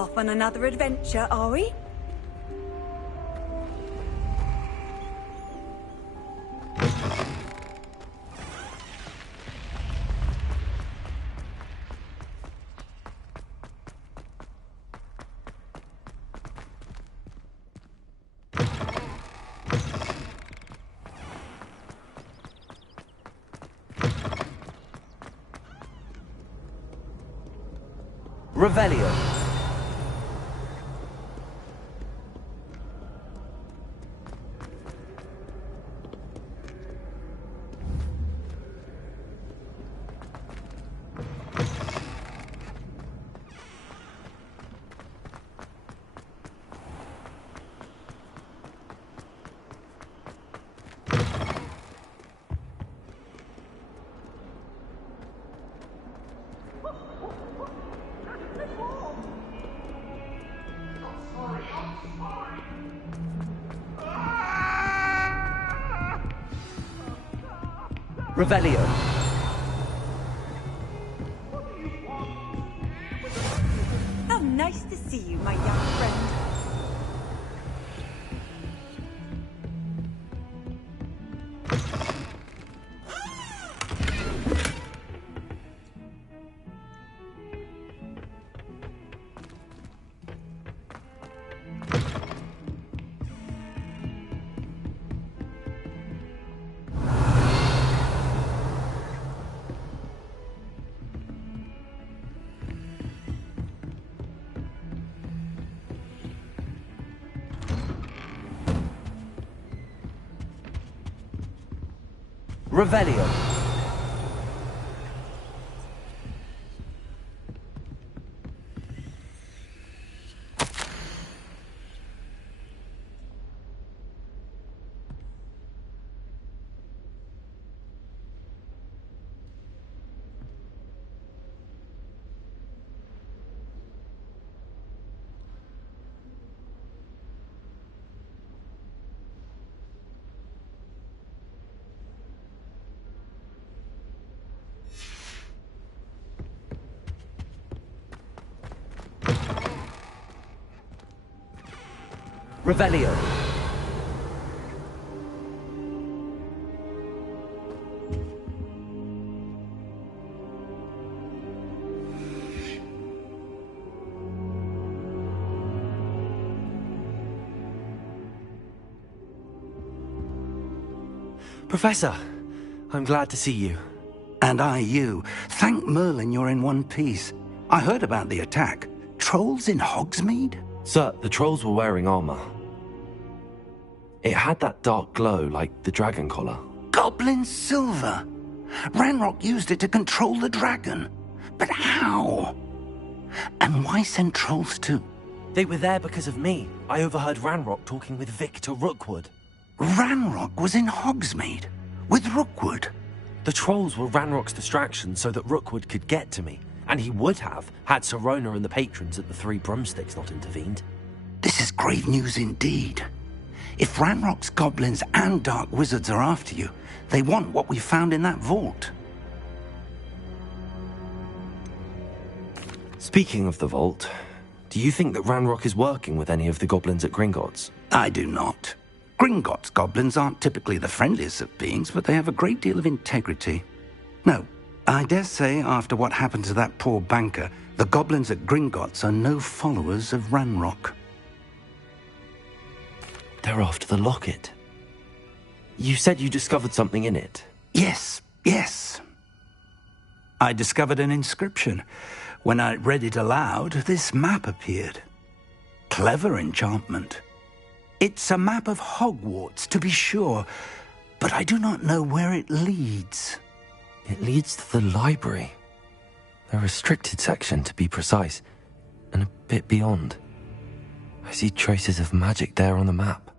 Off on another adventure, are we? Revelio. Revelio. How nice to see you, my young friend. Revelio. Revelio. Professor, I'm glad to see you. And I you. Thank Merlin you're in one piece. I heard about the attack. Trolls in Hogsmeade? Sir, the trolls were wearing armor. It had that dark glow like the dragon collar. Goblin silver. Ranrock used it to control the dragon. But how? And why send trolls too? They were there because of me. I overheard Ranrock talking with Victor Rookwood. Ranrock was in Hogsmeade with Rookwood. The trolls were Ranrock's distraction so that Rookwood could get to me. And he would have, had Sirona and the patrons at the Three Broomsticks not intervened. This is grave news indeed. If Ranrock's goblins and dark wizards are after you, they want what we found in that vault. Speaking of the vault, do you think that Ranrock is working with any of the goblins at Gringotts? I do not. Gringotts goblins aren't typically the friendliest of beings, but they have a great deal of integrity. No, I dare say after what happened to that poor banker, the goblins at Gringotts are no followers of Ranrock. They're after the locket. You said you discovered something in it. Yes. I discovered an inscription. When I read it aloud, this map appeared. Clever enchantment. It's a map of Hogwarts, to be sure, but I do not know where it leads. It leads to the library. A restricted section, to be precise, and a bit beyond. I see traces of magic there on the map.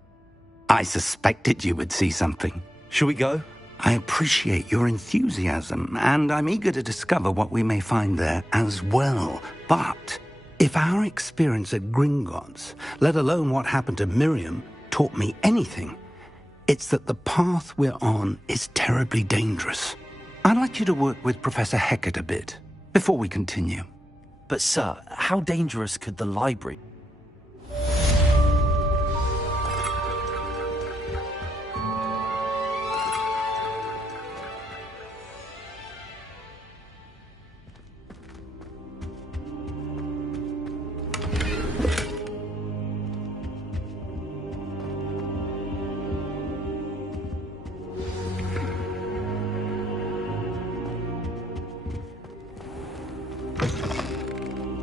I suspected you would see something. Shall we go? I appreciate your enthusiasm, and I'm eager to discover what we may find there as well. But if our experience at Gringotts, let alone what happened to Miriam, taught me anything, it's that the path we're on is terribly dangerous. I'd like you to work with Professor Hecat a bit before we continue. But sir, how dangerous could the library...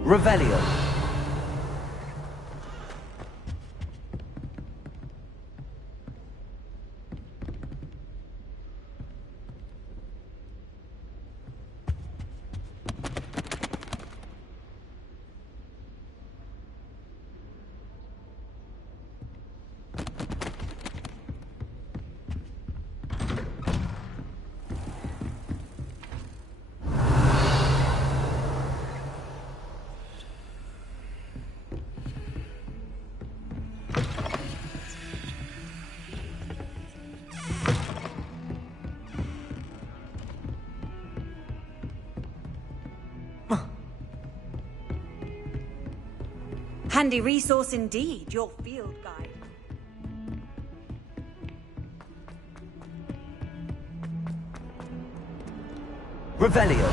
Revelio. Handy resource indeed, your field guide. Revelio.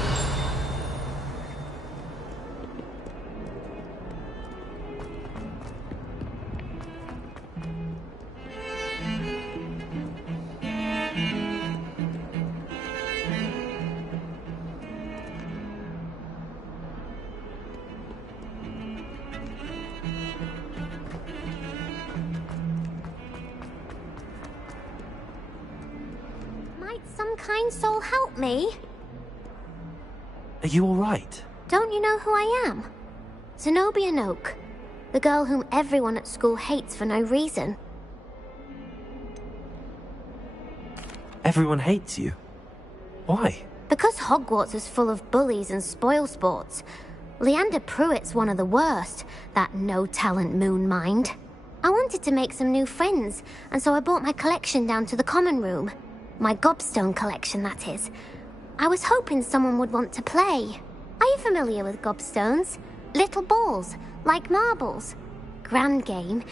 Might some kind soul help me? Are you all right? Don't you know who I am? Zenobia Noak, the girl whom everyone at school hates for no reason. Everyone hates you. Why? Because Hogwarts is full of bullies and spoilsports. Leander Pruitt's one of the worst, that no-talent moon mind. I wanted to make some new friends, and so I brought my collection down to the common room. My gobstone collection, that is. I was hoping someone would want to play. Are you familiar with gobstones? Little balls, like marbles. Grand game.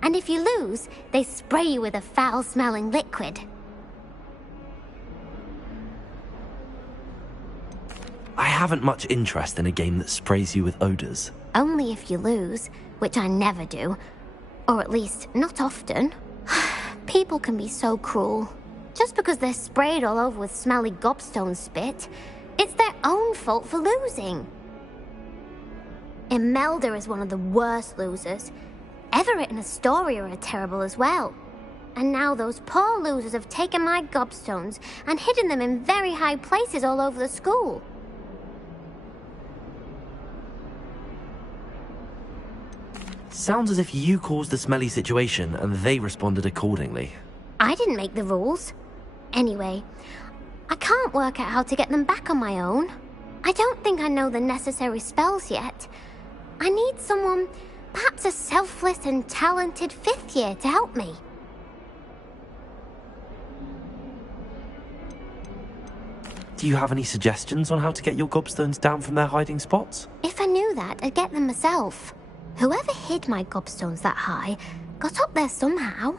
And if you lose, they spray you with a foul-smelling liquid. I haven't much interest in a game that sprays you with odors. Only if you lose, which I never do. Or at least, not often. People can be so cruel. Just because they're sprayed all over with smelly gobstone spit, it's their own fault for losing. Imelda is one of the worst losers. Everett and Astoria are terrible as well. And now those poor losers have taken my gobstones and hidden them in very high places all over the school. Sounds as if you caused the smelly situation and they responded accordingly. I didn't make the rules. Anyway, I can't work out how to get them back on my own. I don't think I know the necessary spells yet. I need someone, perhaps a selfless and talented fifth year to help me. Do you have any suggestions on how to get your gobstones down from their hiding spots? If I knew that, I'd get them myself. Whoever hid my gobstones that high got up there somehow.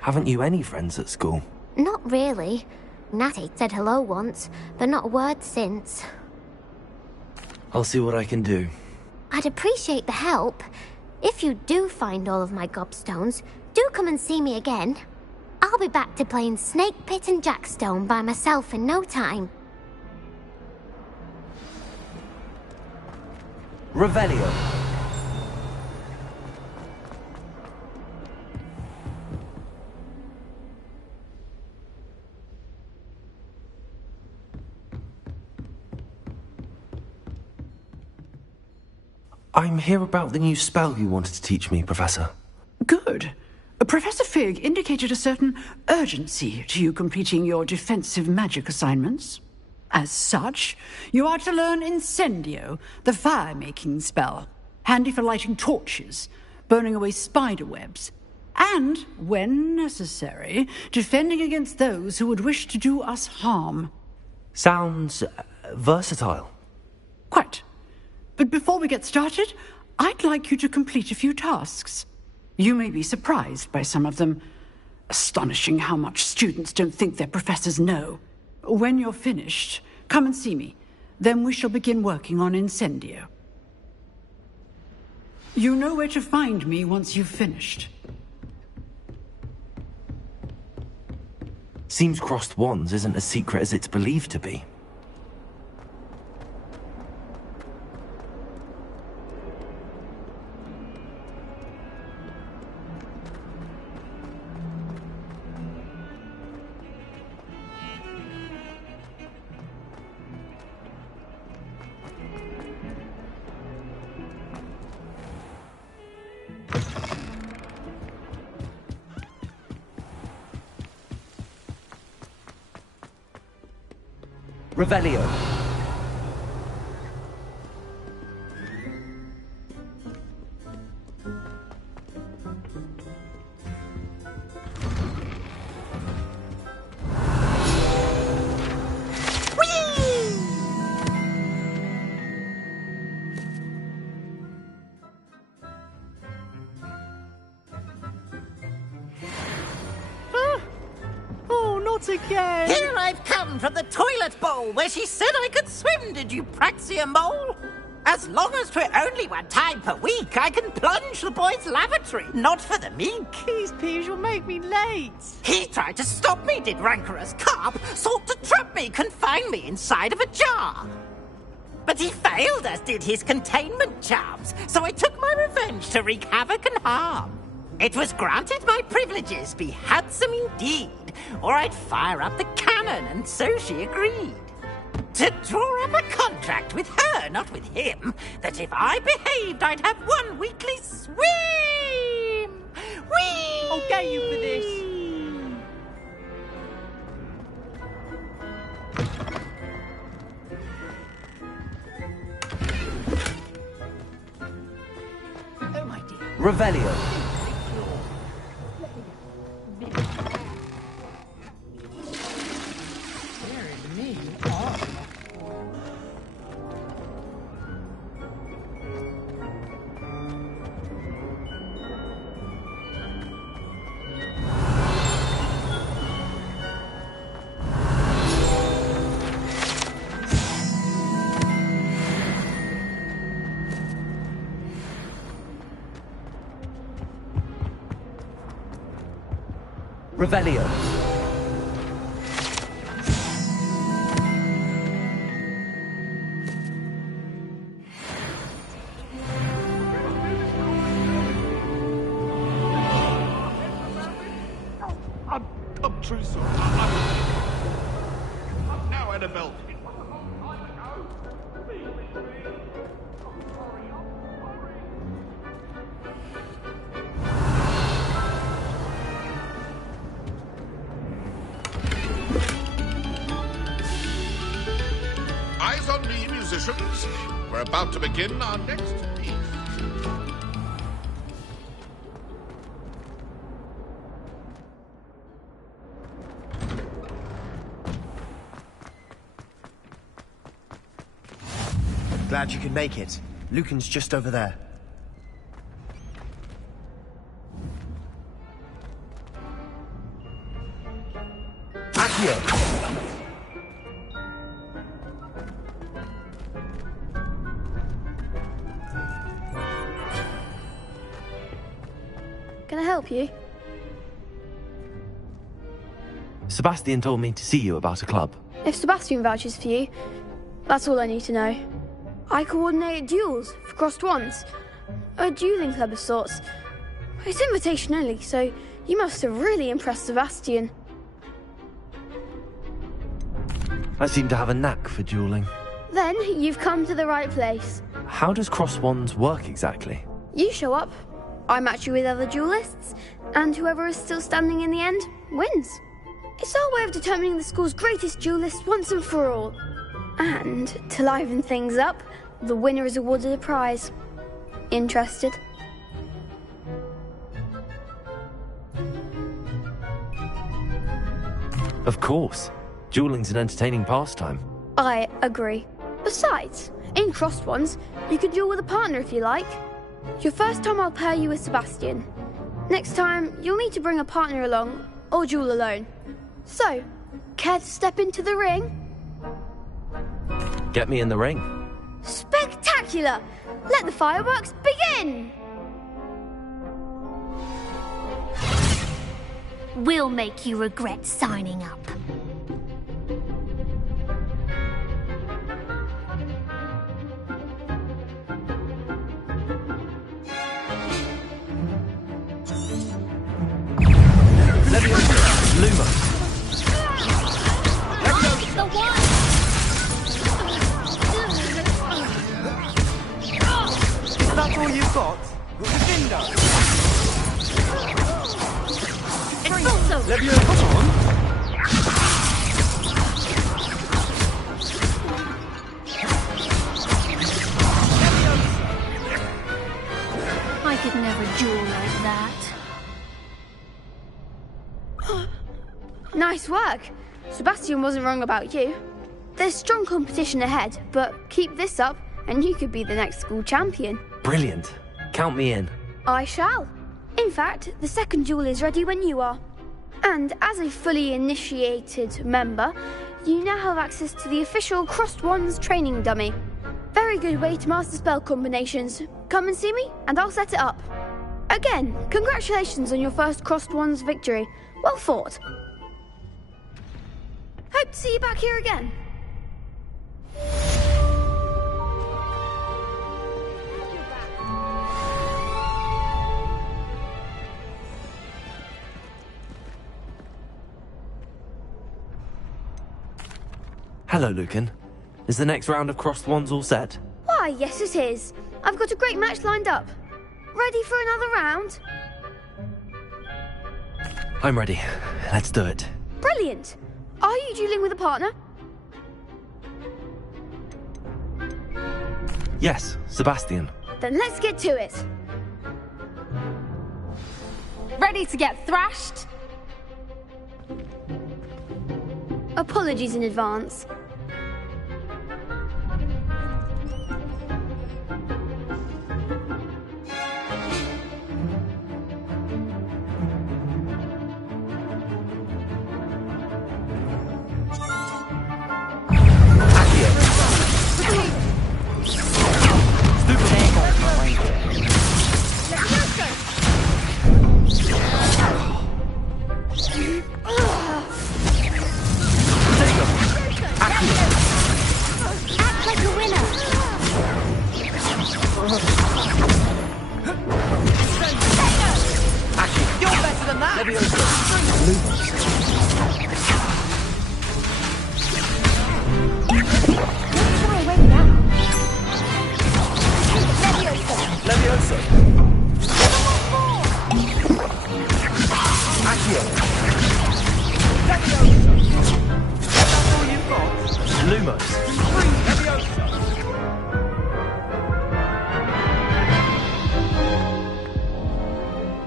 Haven't you any friends at school? Not really. Natty said hello once, but not a word since. I'll see what I can do. I'd appreciate the help. If you do find all of my gobstones, do come and see me again. I'll be back to playing Snake Pit and Jackstone by myself in no time. Revelio. I'm here about the new spell you wanted to teach me, Professor. Good. Professor Fig indicated a certain urgency to you completing your defensive magic assignments. As such, you are to learn Incendio, the fire-making spell, handy for lighting torches, burning away spider webs, and, when necessary, defending against those who would wish to do us harm. Sounds versatile. Quite. But before we get started, I'd like you to complete a few tasks. You may be surprised by some of them. Astonishing how much students don't think their professors know. When you're finished, come and see me. Then we shall begin working on Incendio. You know where to find me once you've finished. Seems crossed wands isn't as secret as it's believed to be. Revelio. Again. Here I've come from the toilet bowl where she said I could swim, did you Praxia mole? As long as 'twere only one time per week, I can plunge the boy's lavatory, not for the meek. These peas will make me late. He tried to stop me, did rancorous carp, sought to trap me, confine me inside of a jar. But he failed, as did his containment charms, so I took my revenge to wreak havoc and harm. It was granted my privileges be handsome indeed, or I'd fire up the cannon, and so she agreed. To draw up a contract with her, not with him, that if I behaved, I'd have one weekly swim! Whee! I'll get you for this. Oh, my dear. Revelio. Revelio. I'm true, sir. Now, Annabelle. Eyes on me, musicians. We're about to begin our next piece. Glad you could make it. Lucan's just over there. Accio! Can I help you? Sebastian told me to see you about a club. If Sebastian vouches for you, that's all I need to know. I coordinate duels for crossed wands. A dueling club of sorts. It's invitation only, so you must have really impressed Sebastian. I seem to have a knack for dueling. Then you've come to the right place. How does cross wands work exactly? You show up, I match you with other duelists, and whoever is still standing in the end wins. It's our way of determining the school's greatest duelist once and for all. And to liven things up, the winner is awarded a prize. Interested? Of course. Dueling's an entertaining pastime. I agree. Besides, in Crossed Ones, you can duel with a partner if you like. Your first time I'll pair you with Sebastian. Next time, you'll need to bring a partner along, or duel alone. So, care to step into the ring? Get me in the ring. Spectacular! Let the fireworks begin! We'll make you regret signing up. Luma. The one! That's all you've got? It's also... Levio, come on! I could never duel like that. Nice work. Sebastian wasn't wrong about you. There's strong competition ahead, but keep this up and you could be the next school champion. Brilliant. Count me in. I shall. In fact, the second duel is ready when you are. And as a fully initiated member, you now have access to the official Crossed Ones training dummy. Very good way to master spell combinations. Come and see me, and I'll set it up. Again, congratulations on your first Crossed Ones victory. Well fought. Hope to see you back here again. Hello, Lucan. Is the next round of Crossed Wands all set? Why, yes it is. I've got a great match lined up. Ready for another round? I'm ready. Let's do it. Brilliant. Are you dueling with a partner? Yes, Sebastian. Then let's get to it. Ready to get thrashed? Apologies in advance.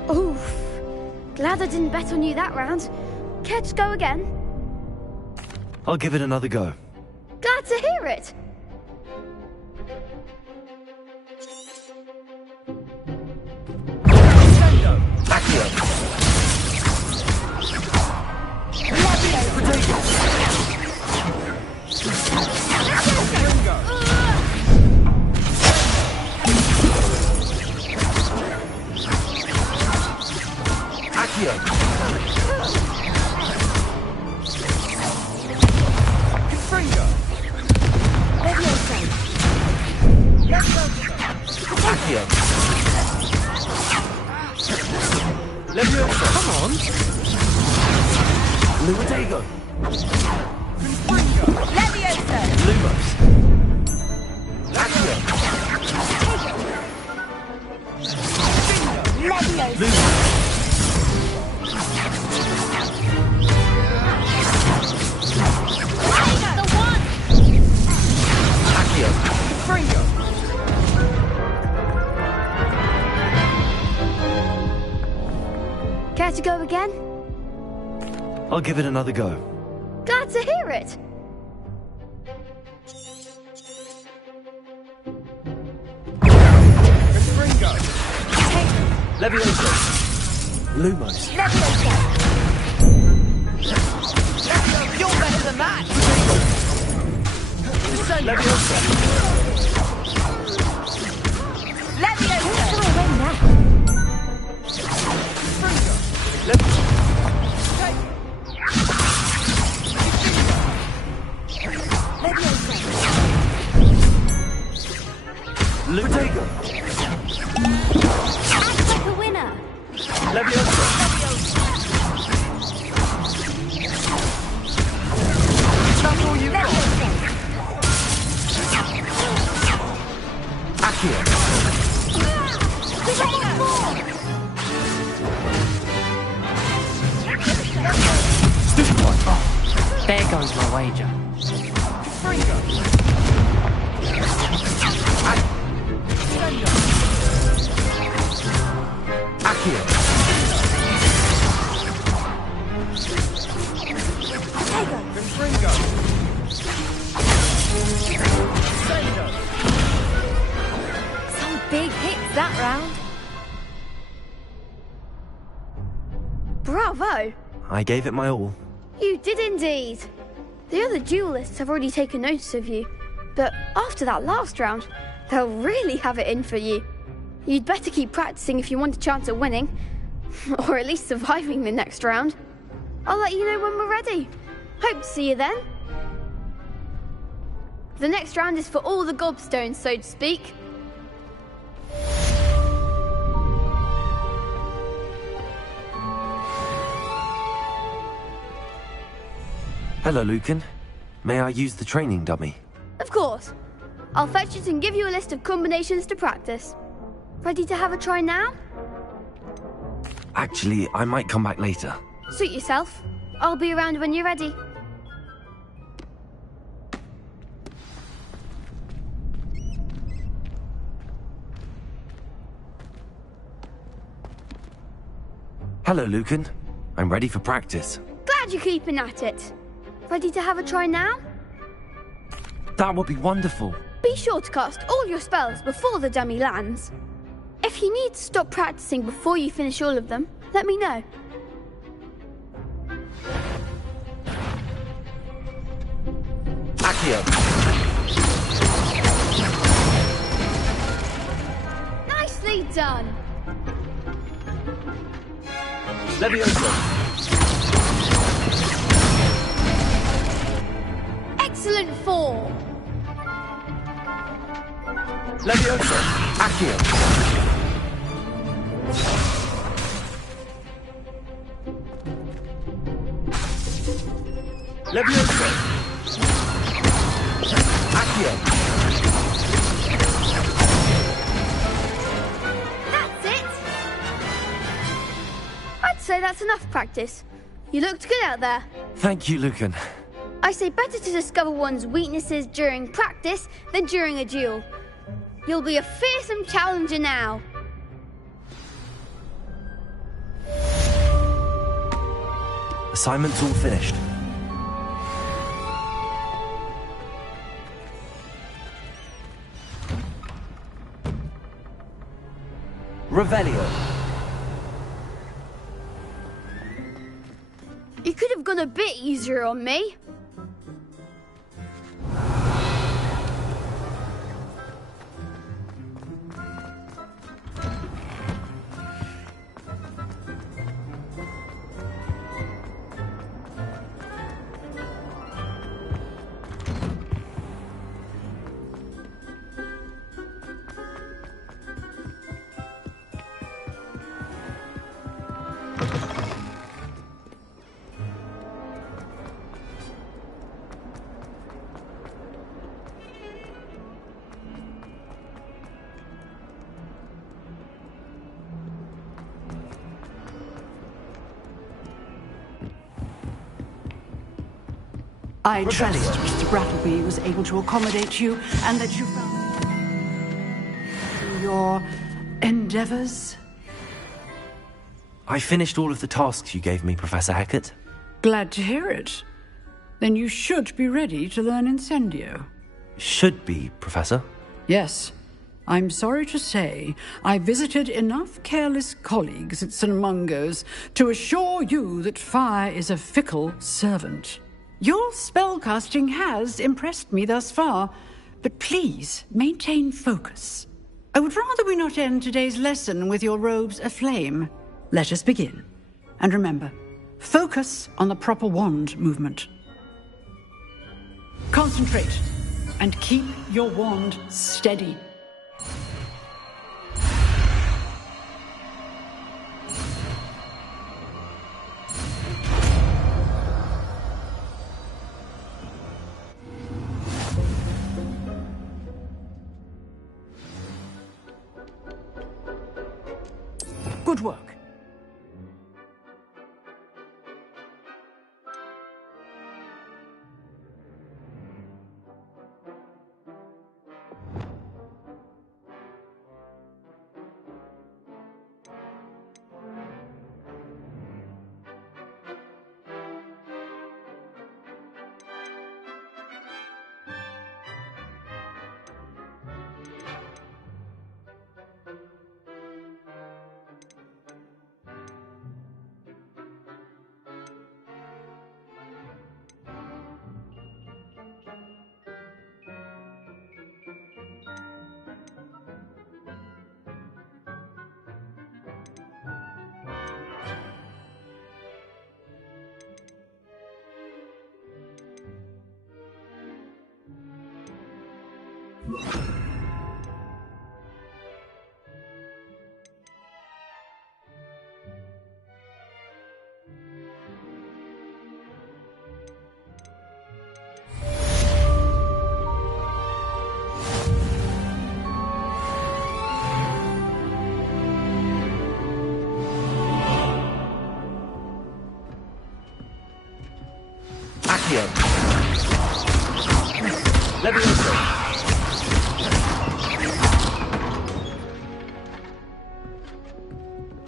Oof. Glad I didn't bet on you that round. Care to go again? I'll give it another go. Glad to hear it. Care to go again? I'll give it another go. Glad to hear it. Levioso. Lumos. Levioso. You're better than that! Levioso. Levioso. Lutego. Act like a winner. Levioso. That's all you got! Accio. There goes my wager. Accio. Confringo. Some big hits that round. Bravo! I gave it my all. You did indeed. The other duelists have already taken notice of you, but after that last round, they'll really have it in for you. You'd better keep practicing if you want a chance at winning, or at least surviving the next round. I'll let you know when we're ready. Hope to see you then. The next round is for all the gobstones, so to speak. Hello, Lucan. May I use the training dummy? Of course. I'll fetch it and give you a list of combinations to practice. Ready to have a try now? Actually, I might come back later. Suit yourself. I'll be around when you're ready. Hello, Lucan. I'm ready for practice. Glad you're keeping at it. Ready to have a try now? That would be wonderful. Be sure to cast all your spells before the dummy lands. If you need to stop practicing before you finish all of them, let me know. Accio. Nicely done. Levioso. Excellent form. Levioso. Accio. Levioso. Accio. That's it. I'd say that's enough practice. You looked good out there. Thank you, Lucan. I say better to discover one's weaknesses during practice than during a duel. You'll be a fearsome challenger now. Assignment's all finished. Revelio. You could have gone a bit easier on me. I trust Mr. Brattleby was able to accommodate you and that you found your endeavors. I finished all of the tasks you gave me, Professor Hecat. Glad to hear it. Then you should be ready to learn Incendio. Should be, Professor. Yes. I'm sorry to say, I visited enough careless colleagues at St. Mungo's to assure you that fire is a fickle servant. Your spellcasting has impressed me thus far, but please maintain focus. I would rather we not end today's lesson with your robes aflame. Let us begin. And remember, focus on the proper wand movement. Concentrate, and keep your wand steady. Good work.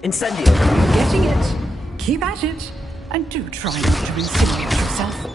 Incendio. Getting it. Keep at it. And do try not to insinuate yourself.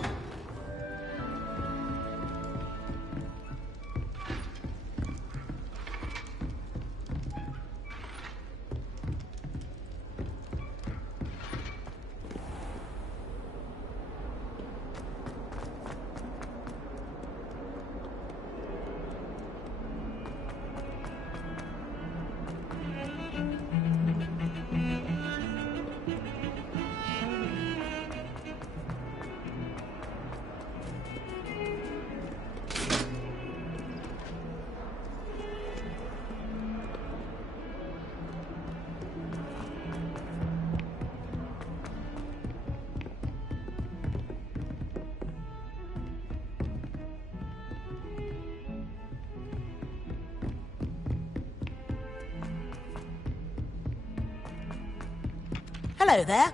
Hello there.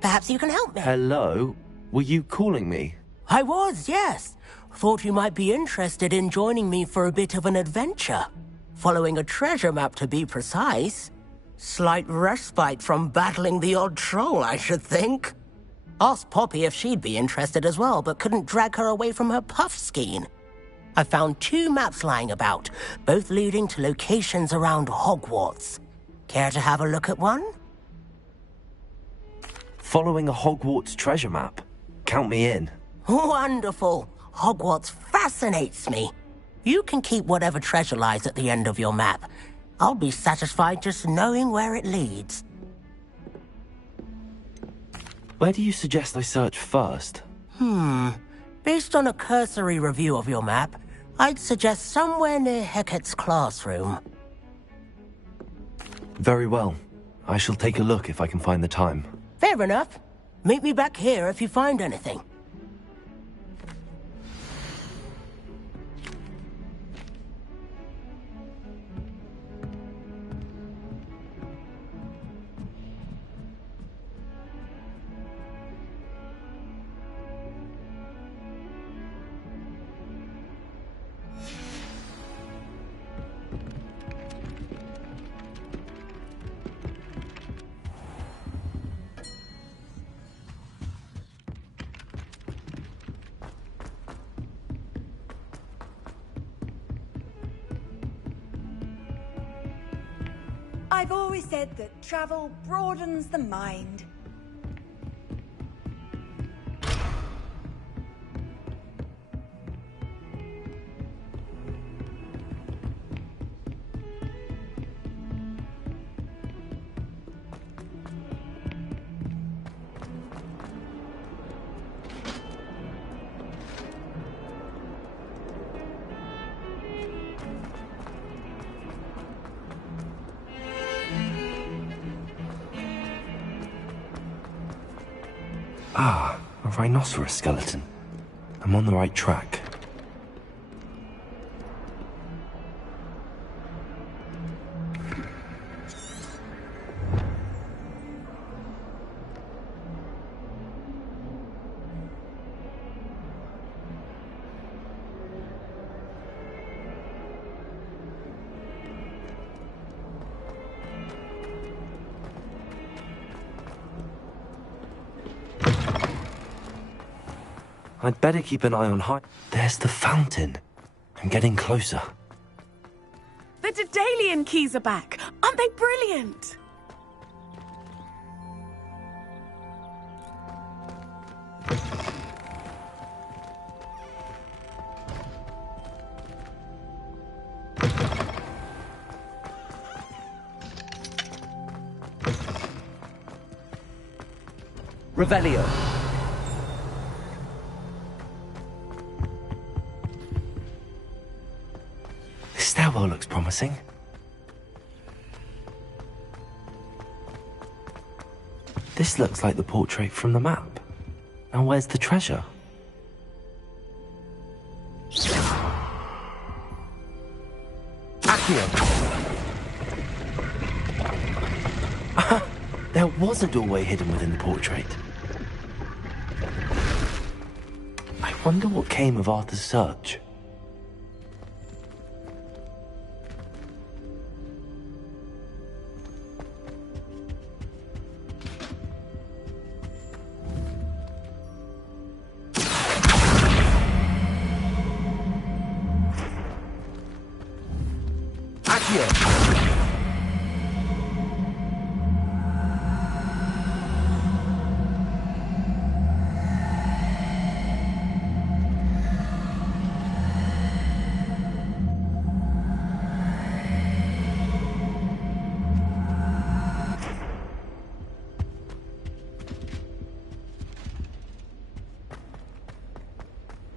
Perhaps you can help me. Hello? Were you calling me? I was, yes. Thought you might be interested in joining me for a bit of an adventure. Following a treasure map, to be precise. Slight respite from battling the odd troll, I should think. Asked Poppy if she'd be interested as well, but couldn't drag her away from her puff skein. I found 2 maps lying about, both leading to locations around Hogwarts. Care to have a look at one? Following a Hogwarts treasure map. Count me in. Wonderful. Hogwarts fascinates me. You can keep whatever treasure lies at the end of your map. I'll be satisfied just knowing where it leads. Where do you suggest I search first? Based on a cursory review of your map, I'd suggest somewhere near Hecat's classroom. Very well. I shall take a look if I can find the time. Fair enough. Meet me back here if you find anything. I've always said that travel broadens the mind. Ah, a rhinoceros skeleton. I'm on the right track. I'd better keep an eye on high. There's the fountain. I'm getting closer. The Daedalian keys are back. Aren't they brilliant? Revelio. This stairwell looks promising. This looks like the portrait from the map. Now where's the treasure? Accio! There was a doorway hidden within the portrait. I wonder what came of Arthur's search.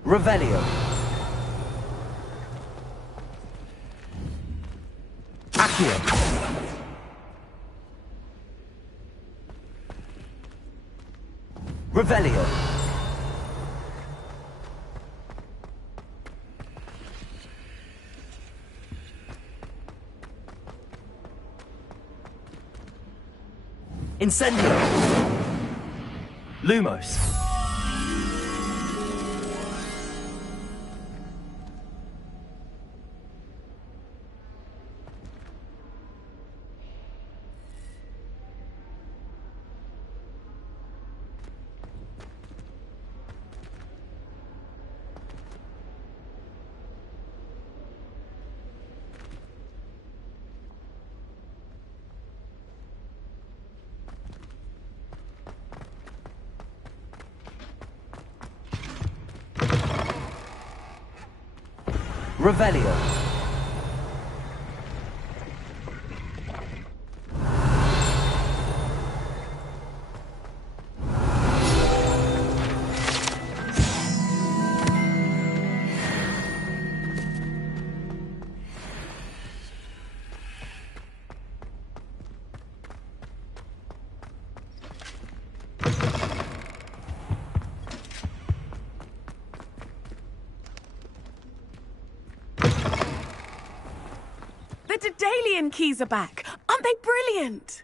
Revelio. Accio. Revelio. Incendio. Lumos. Revelio. The Daedalian keys are back. Aren't they brilliant?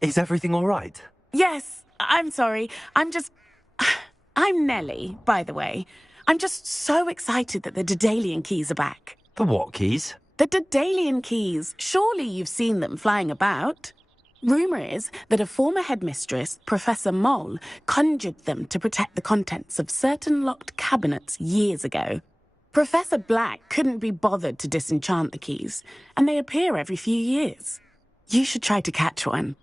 Is everything all right? Yes, I'm sorry. I'm Nellie, by the way. I'm just so excited that the Daedalian keys are back. The what keys? The Daedalian keys. Surely you've seen them flying about. Rumour is that a former headmistress, Professor Moll, conjured them to protect the contents of certain locked cabinets years ago. Professor Black couldn't be bothered to disenchant the keys, and they appear every few years. You should try to catch one.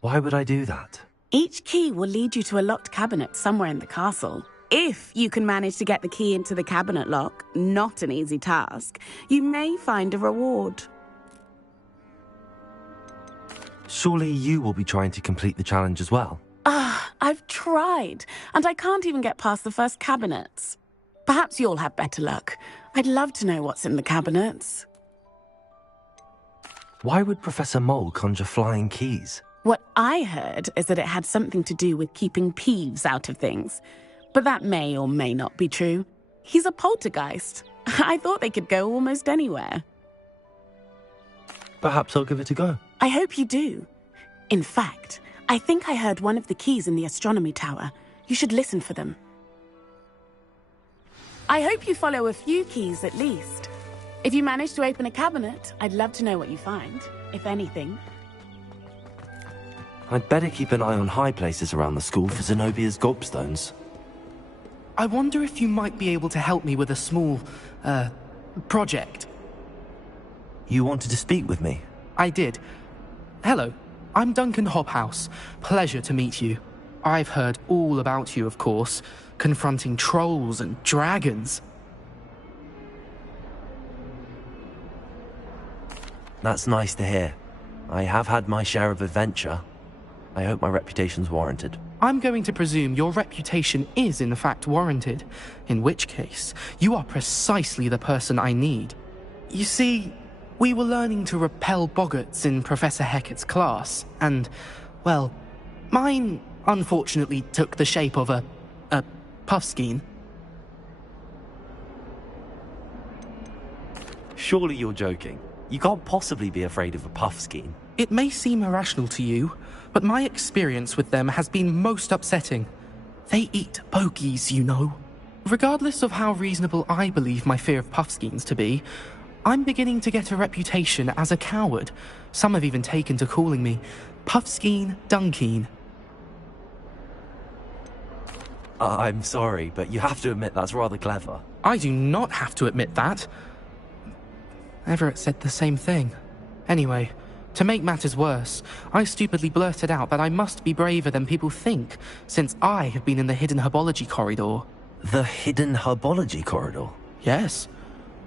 Why would I do that? Each key will lead you to a locked cabinet somewhere in the castle. If you can manage to get the key into the cabinet lock, not an easy task, you may find a reward. Surely you will be trying to complete the challenge as well? I've tried, and I can't even get past the first cabinets. Perhaps you'll have better luck. I'd love to know what's in the cabinets. Why would Professor Mole conjure flying keys? What I heard is that it had something to do with keeping Peeves out of things. But that may or may not be true. He's a poltergeist. I thought they could go almost anywhere. Perhaps I'll give it a go. I hope you do. In fact, I think I heard one of the keys in the astronomy tower. You should listen for them. I hope you follow a few keys at least. If you manage to open a cabinet, I'd love to know what you find, if anything. I'd better keep an eye on high places around the school for Zenobia's gobstones. I wonder if you might be able to help me with a small, project. You wanted to speak with me? I did. Hello, I'm Duncan Hobhouse. Pleasure to meet you. I've heard all about you, of course, confronting trolls and dragons. That's nice to hear. I have had my share of adventure. I hope my reputation's warranted. I'm going to presume your reputation is in fact warranted, in which case, you are precisely the person I need. You see, we were learning to repel boggarts in Professor Hecat's class, and, well, mine unfortunately took the shape of a puffskein. Surely you're joking. You can't possibly be afraid of a puffskein. It may seem irrational to you, but my experience with them has been most upsetting. They eat bogies, you know. Regardless of how reasonable I believe my fear of puffskeins to be, I'm beginning to get a reputation as a coward. Some have even taken to calling me Puffskeen Dunkeen. I'm sorry, but you have to admit that's rather clever. I do not have to admit that. Everett said the same thing. Anyway, to make matters worse, I stupidly blurted out that I must be braver than people think, since I have been in the hidden herbology corridor. The hidden herbology corridor? Yes.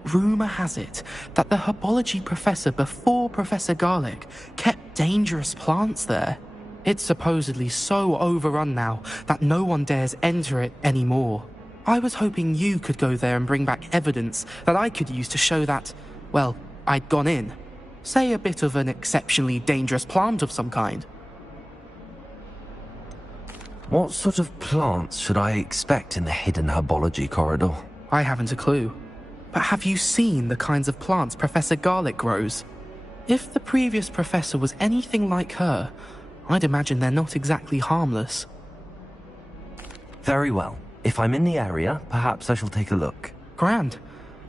Rumour has it that the herbology professor before Professor Garlic kept dangerous plants there. It's supposedly so overrun now that no one dares enter it anymore. I was hoping you could go there and bring back evidence that I could use to show that, well, I'd gone in. Say a bit of an exceptionally dangerous plant of some kind. What sort of plants should I expect in the hidden herbology corridor? I haven't a clue. But have you seen the kinds of plants Professor Garlic grows? If the previous professor was anything like her, I'd imagine they're not exactly harmless. Very well. If I'm in the area, perhaps I shall take a look. Grand.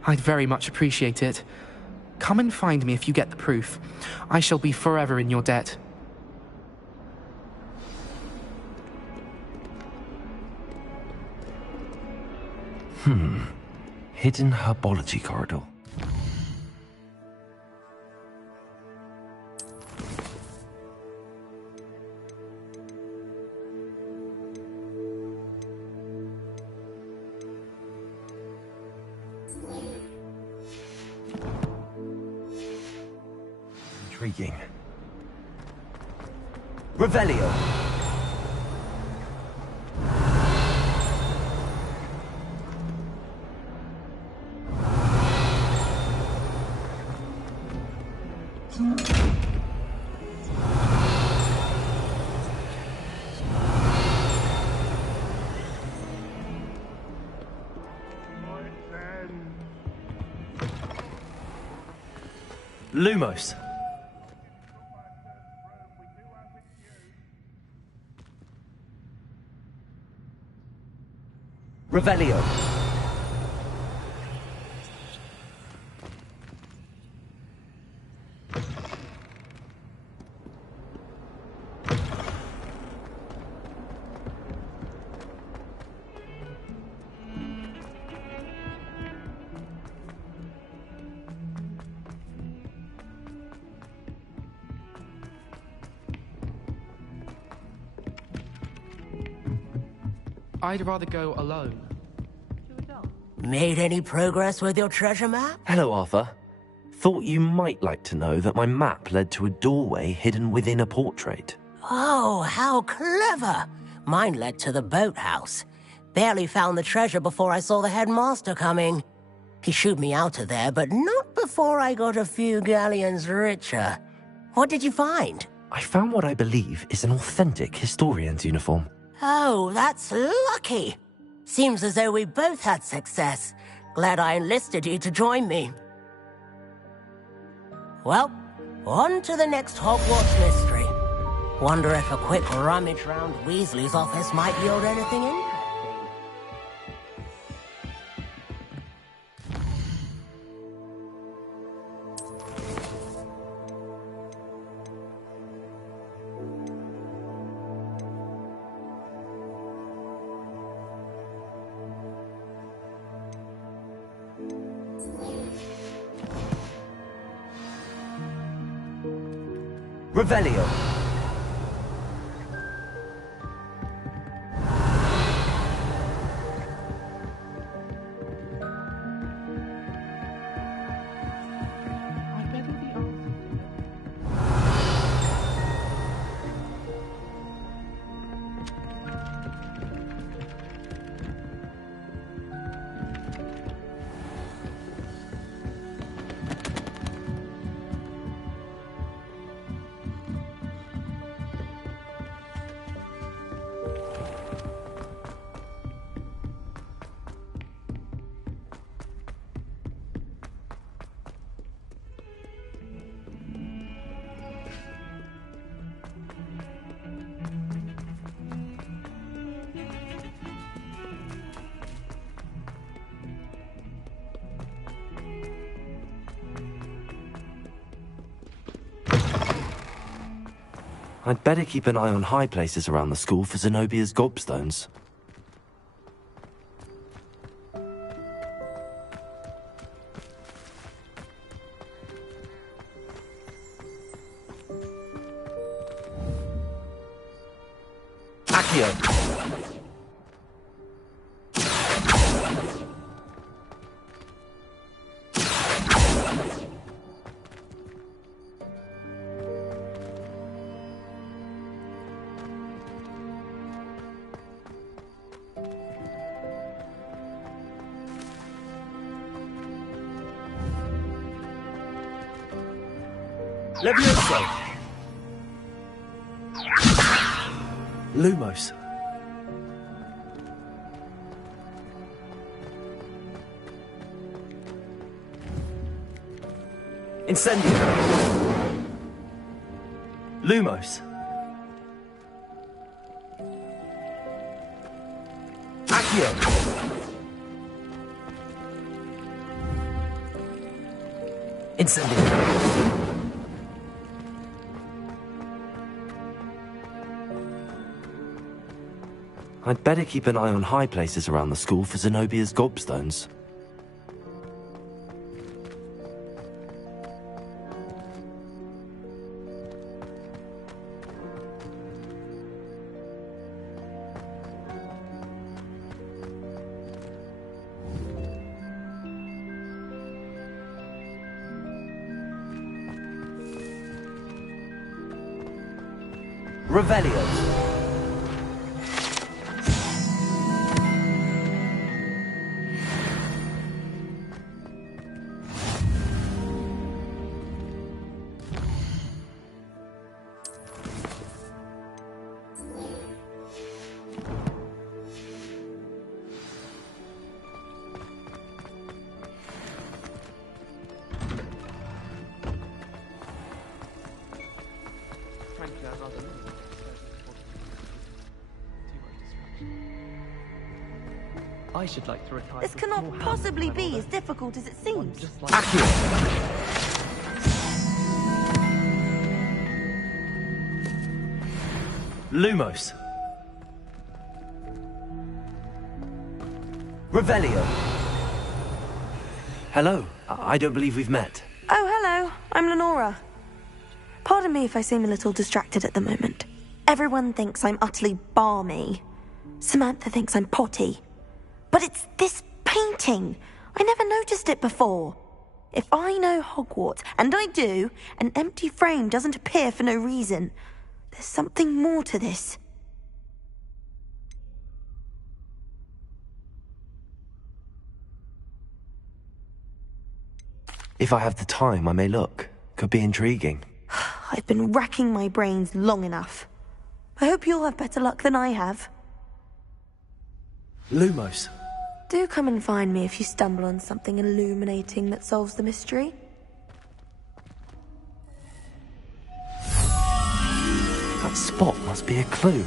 I'd very much appreciate it. Come and find me if you get the proof. I shall be forever in your debt. Hidden herbology corridor. Intriguing. Revelio. Lumos. Revelio. I'd rather go alone. Made any progress with your treasure map? Hello, Arthur. Thought you might like to know that my map led to a doorway hidden within a portrait. Oh, how clever! Mine led to the boathouse. Barely found the treasure before I saw the headmaster coming. He shooed me out of there, but not before I got a few galleons richer. What did you find? I found what I believe is an authentic historian's uniform. Oh, that's lucky. Seems as though we both had success. Glad I enlisted you to join me. Well, on to the next Hogwarts mystery. Wonder if a quick rummage round Weasley's office might yield anything interesting. Revelio. I'd better keep an eye on high places around the school for Zenobia's gobstones. Accio! Levioso! Lumos. Incendio. Lumos. Accio. Incendio. I'd better keep an eye on high places around the school for Zenobia's gobstones. Revelio. I should like to retire. This cannot possibly be as difficult as it seems. Lumos. Revelio. Hello. I don't believe we've met. Oh, hello. I'm Lenora. Pardon me if I seem a little distracted at the moment. Everyone thinks I'm utterly balmy. Samantha thinks I'm potty. But it's this painting. I never noticed it before. If I know Hogwarts, and I do, an empty frame doesn't appear for no reason. There's something more to this. If I have the time, I may look. Could be intriguing. I've been racking my brains long enough. I hope you'll have better luck than I have. Lumos. Do come and find me if you stumble on something illuminating that solves the mystery. That spot must be a clue.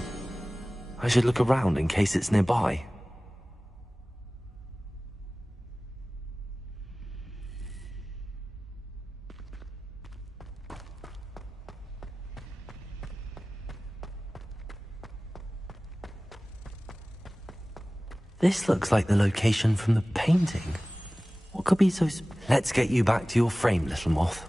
I should look around in case it's nearby. This looks like the location from the painting. What could be so... Let's get you back to your frame, little moth.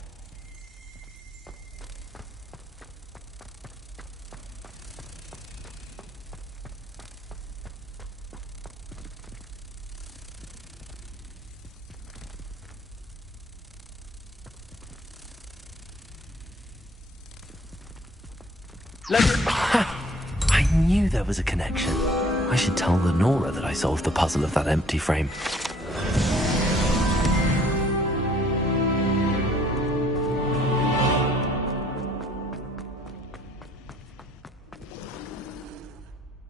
I knew there was a connection. I should tell Lenora that I solved the puzzle of that empty frame.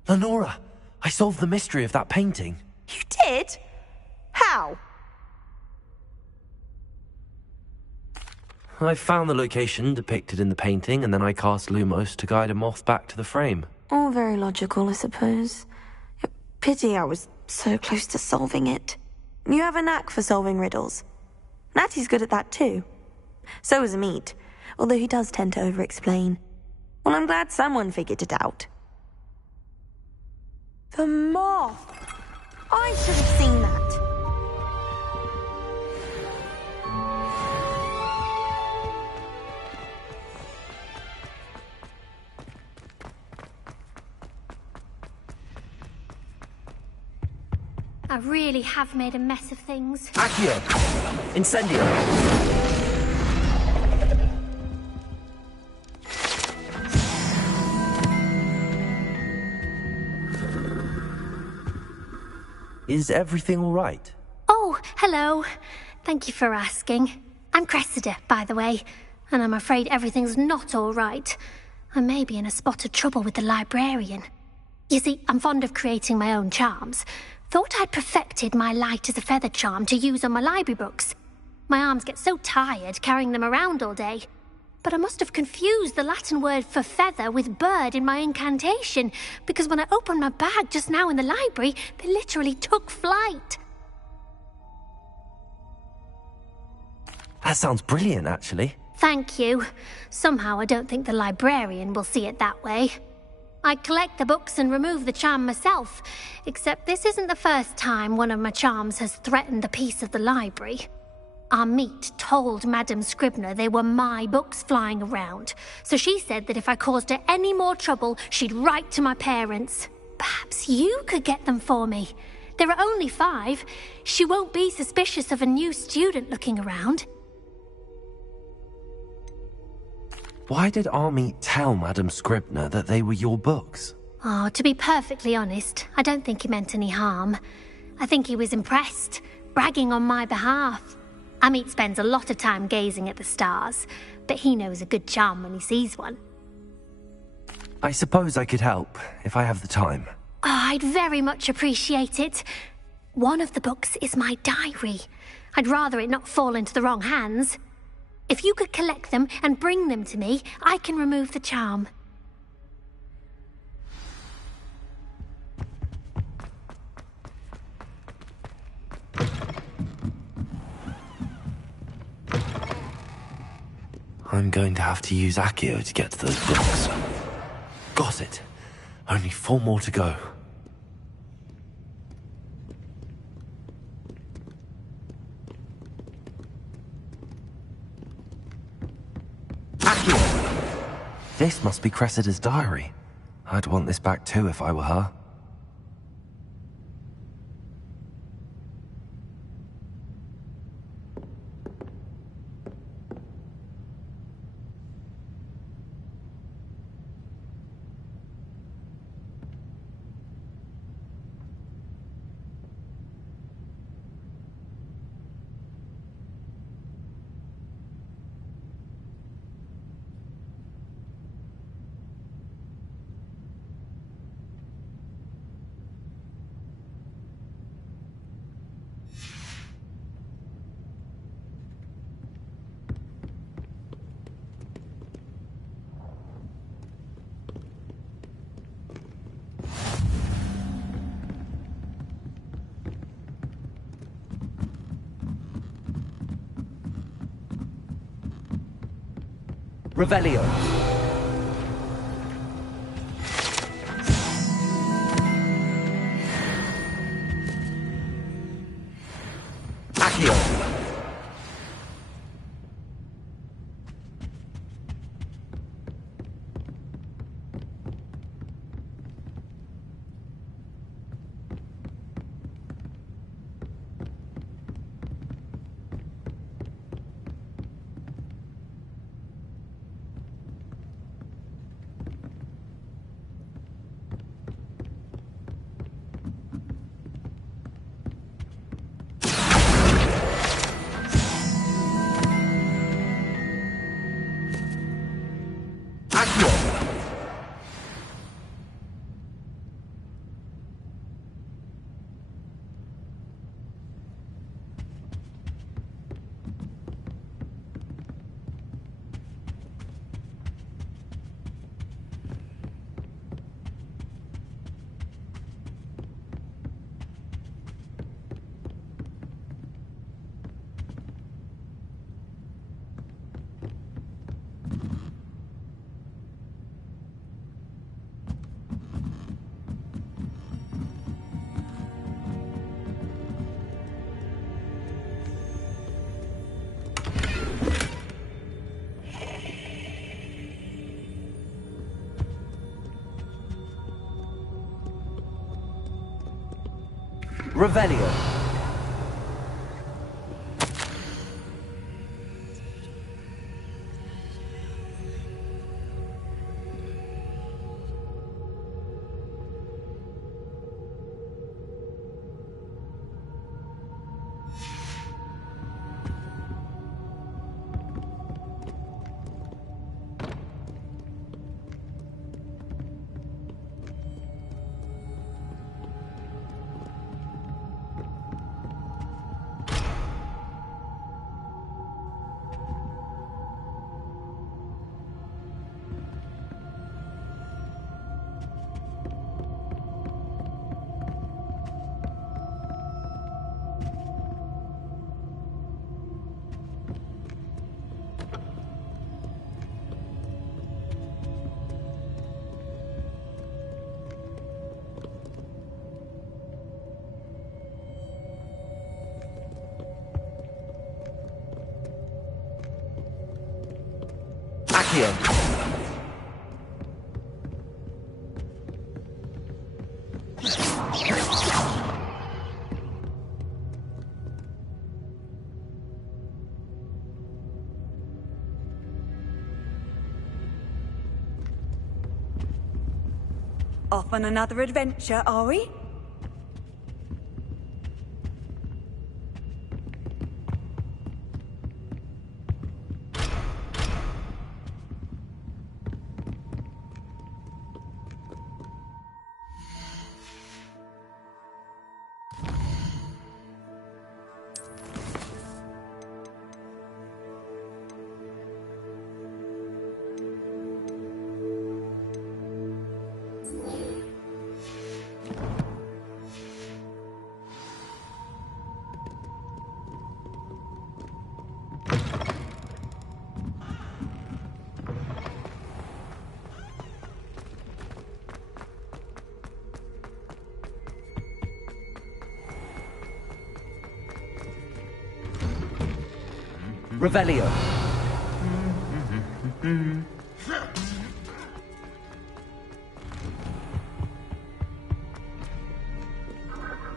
Lenora, I solved the mystery of that painting. You did? How? I found the location depicted in the painting, and then I cast Lumos to guide a moth back to the frame. All very logical, I suppose. Pity I was so close to solving it. You have a knack for solving riddles. Natty's good at that too. So is Amit, although he does tend to over-explain. Well, I'm glad someone figured it out. The moth! I should have seen that. I really have made a mess of things. Accio! Incendio! Is everything all right? Oh, hello. Thank you for asking. I'm Cressida, by the way, and I'm afraid everything's not all right. I may be in a spot of trouble with the librarian. You see, I'm fond of creating my own charms. Thought I'd perfected my light as a feather charm to use on my library books. My arms get so tired carrying them around all day. But I must have confused the Latin word for feather with bird in my incantation, because when I opened my bag just now in the library, they literally took flight. That sounds brilliant, actually. Thank you. Somehow I don't think the librarian will see it that way. I collect the books and remove the charm myself, except this isn't the first time one of my charms has threatened the peace of the library. Amit told Madame Scribner they were my books flying around, so she said that if I caused her any more trouble, she'd write to my parents. Perhaps you could get them for me. There are only 5. She won't be suspicious of a new student looking around. Why did Amit tell Madame Scribner that they were your books? Oh, to be perfectly honest, I don't think he meant any harm. I think he was impressed, bragging on my behalf. Amit spends a lot of time gazing at the stars, but he knows a good charm when he sees one. I suppose I could help, if I have the time. Oh, I'd very much appreciate it. One of the books is my diary. I'd rather it not fall into the wrong hands. If you could collect them and bring them to me, I can remove the charm. I'm going to have to use Accio to get to those books. Got it. Only 4 more to go. This must be Cressida's diary. I'd want this back too if I were her. Revelio. Accio. Revelio. Accio. Off on another adventure, are we? Revelio.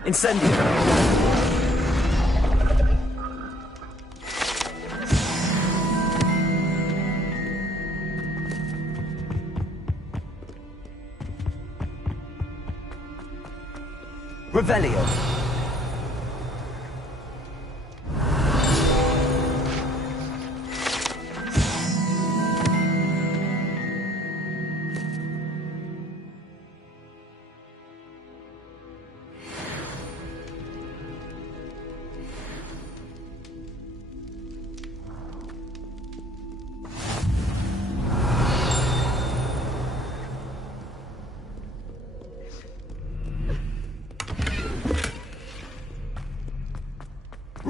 Incendio. Revelio.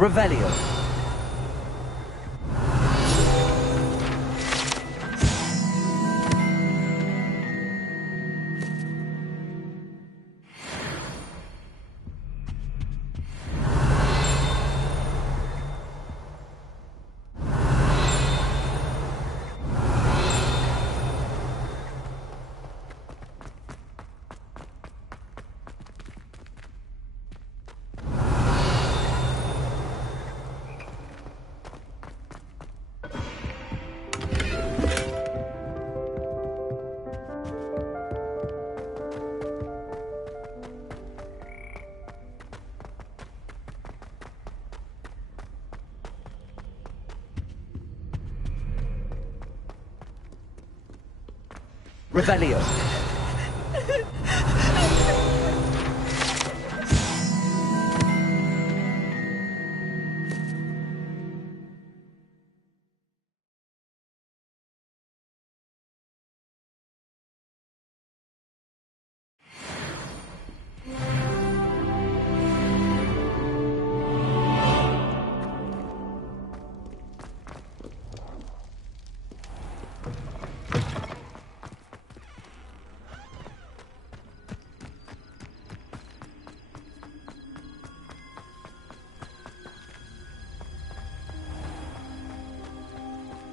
Revelio. Revelio.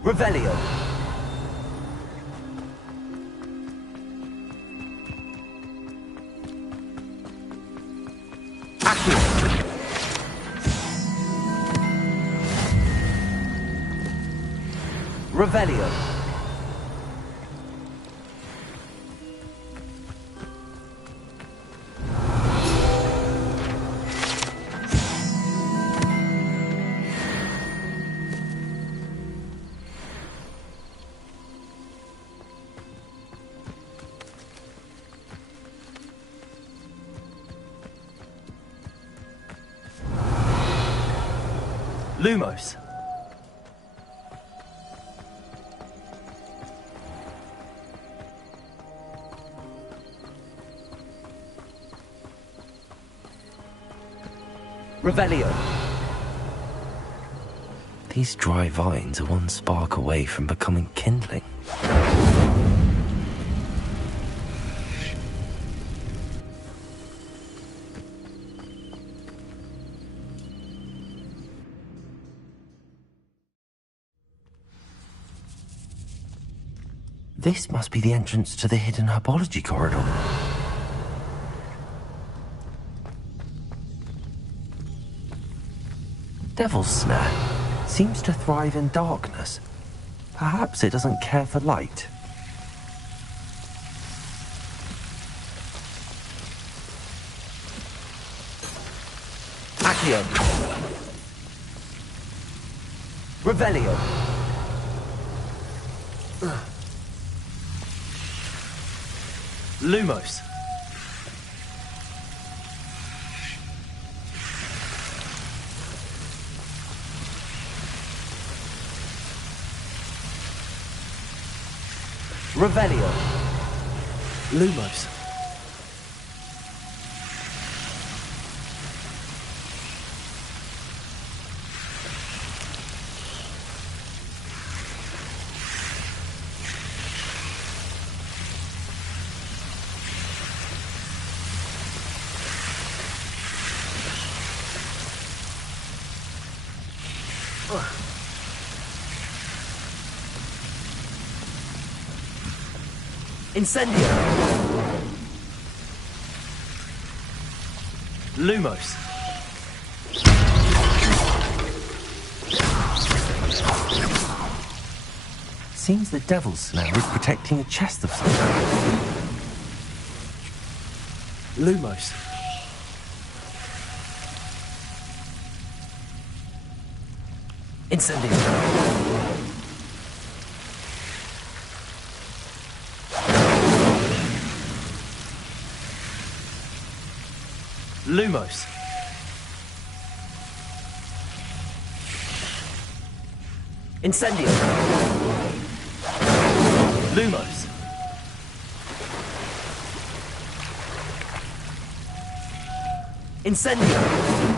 Revelio. Accio. Revelio. Lumos. Revelio. These dry vines are one spark away from becoming kindling. This must be the entrance to the hidden herbology corridor. Devil's Snare seems to thrive in darkness. Perhaps it doesn't care for light. Accio. Revelio. Lumos. Revelio. Lumos. Incendio. Lumos. Seems the Devil's Snare is protecting a chest of some kind. Lumos. Incendio. Lumos. Incendio. Lumos. Incendio.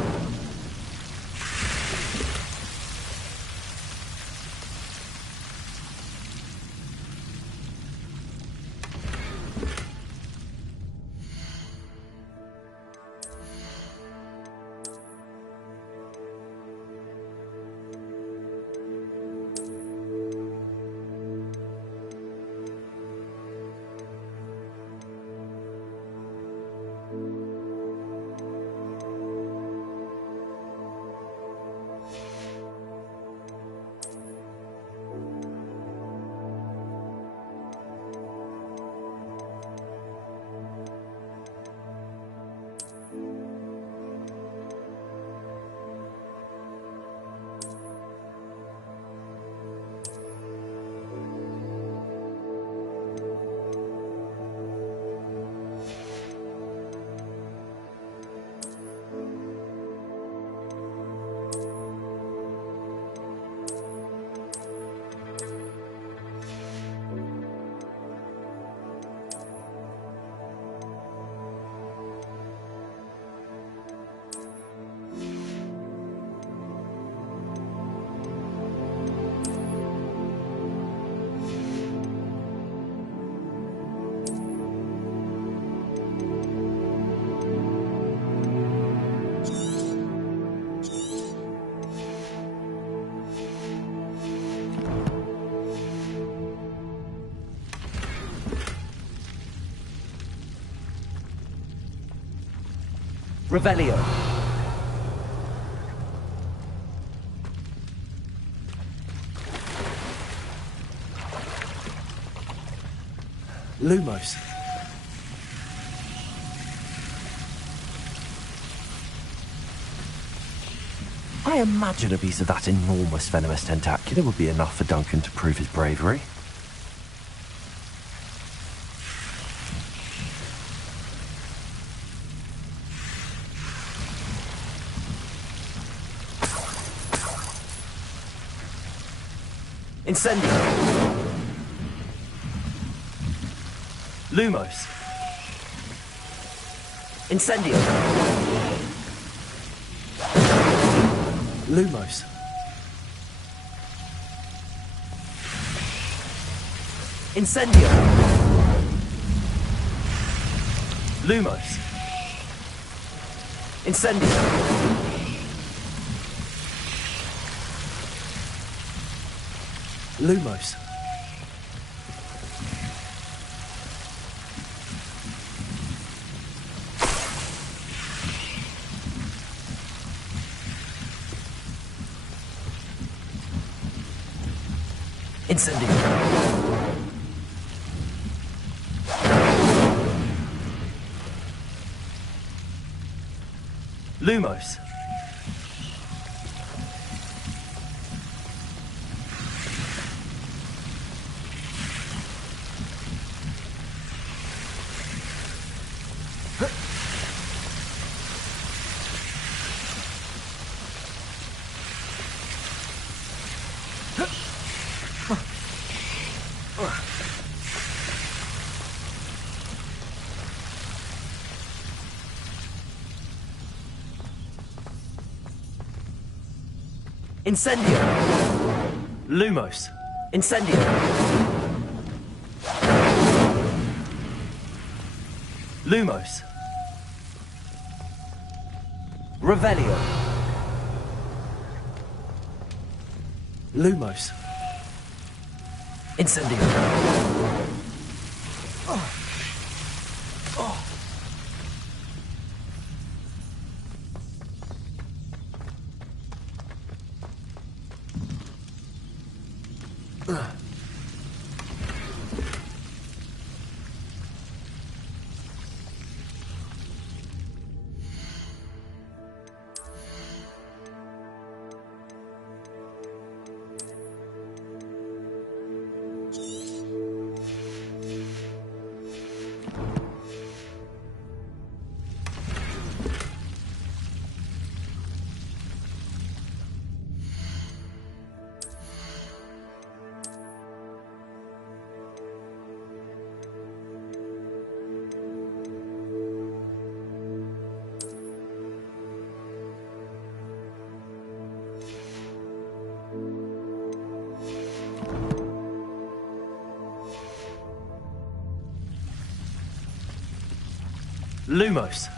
Revelio. Lumos. I imagine a piece of that enormous venomous tentacula would be enough for Duncan to prove his bravery. Incendio. Lumos. Incendio. Lumos. Incendio. Lumos. Incendio. Lumos. Incendio. Lumos. Incendio. Lumos. Incendio. Lumos. Revelio. Lumos. Incendio. Lumos.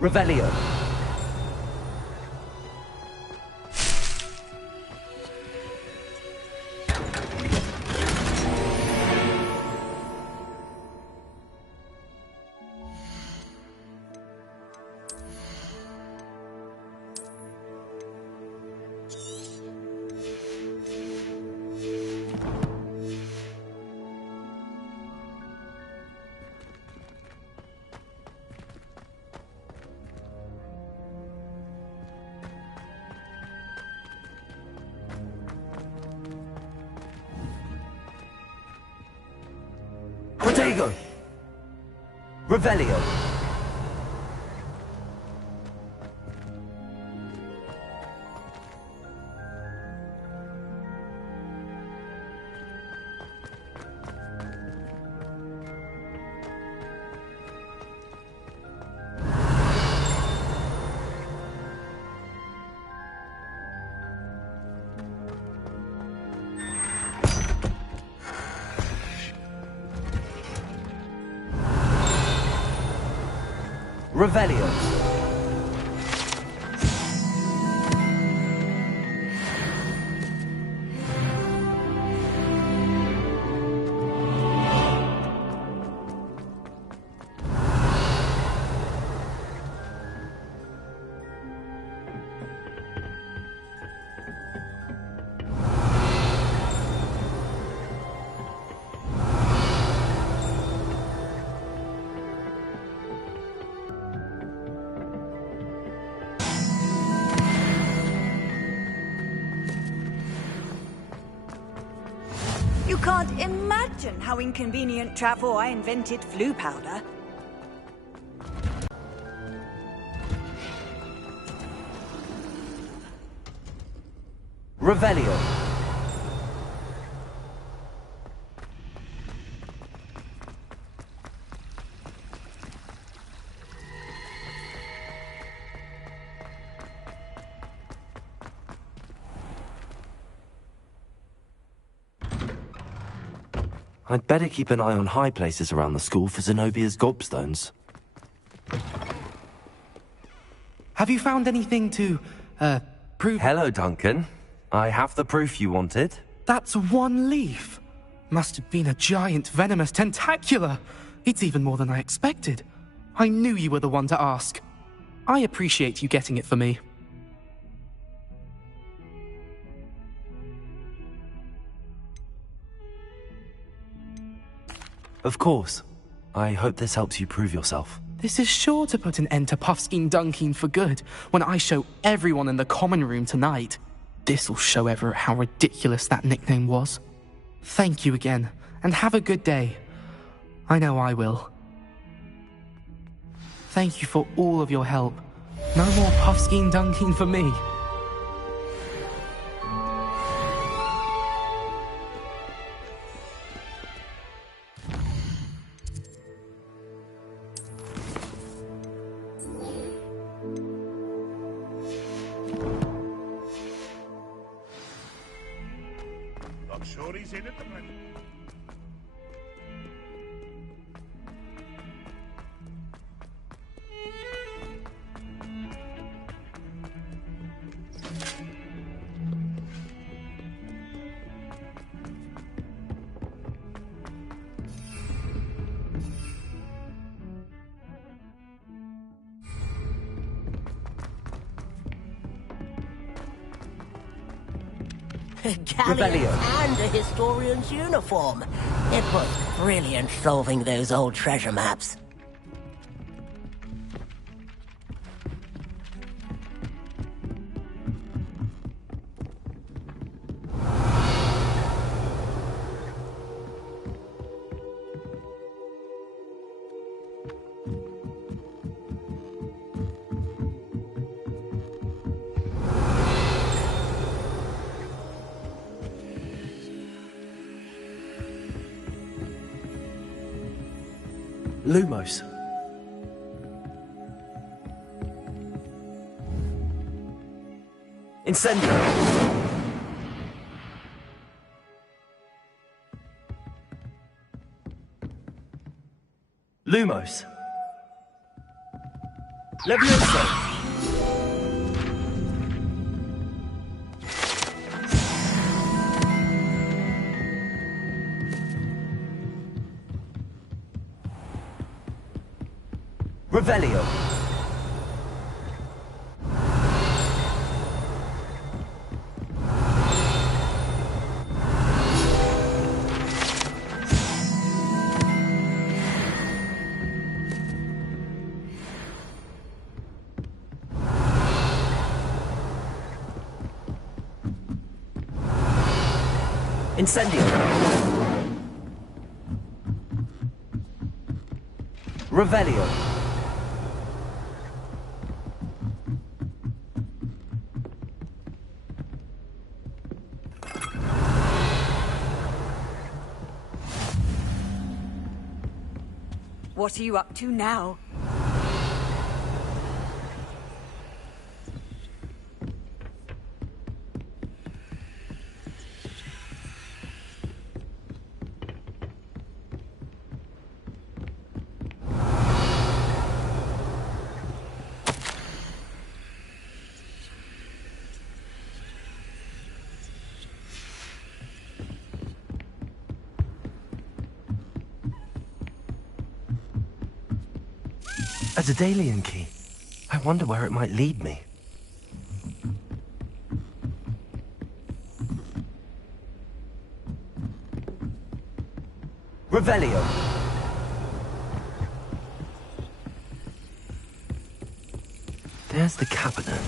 Revelio. Stego! Revelio! Revelio. You can't imagine how inconvenient Trevor I invented flu powder. Revelio. I'd better keep an eye on high places around the school for Zenobia's gobstones. Have you found anything to, prove— Hello, Duncan. I have the proof you wanted. That's one leaf. Must have been a giant venomous tentacula. It's even more than I expected. I knew you were the one to ask. I appreciate you getting it for me. Of course. I hope this helps you prove yourself. This is sure to put an end to Puffskein Dunkeen for good when I show everyone in the common room tonight. This'll show Everett how ridiculous that nickname was. Thank you again, and have a good day. I know I will. Thank you for all of your help. No more Puffskein Dunkeen for me. I'm sure he's in at the minute. Galleon and a historian's uniform. It was brilliant solving those old treasure maps. Lumos. Incendio. Lumos. Levioso. Revelio. Incendio. Revelio. What are you up to now? A Daedalian key. I wonder where it might lead me. Revelio. There's the cabinet.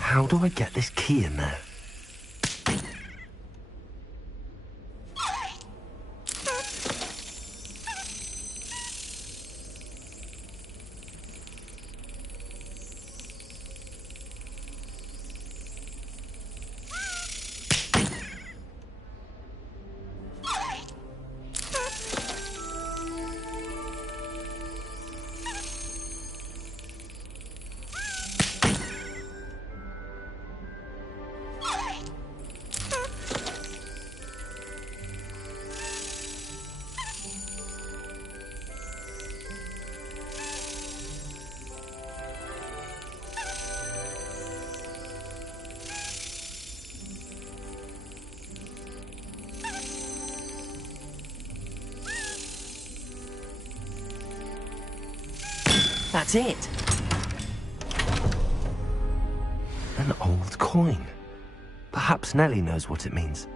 How do I get this key in there? That's it. An old coin. Perhaps Nellie knows what it means.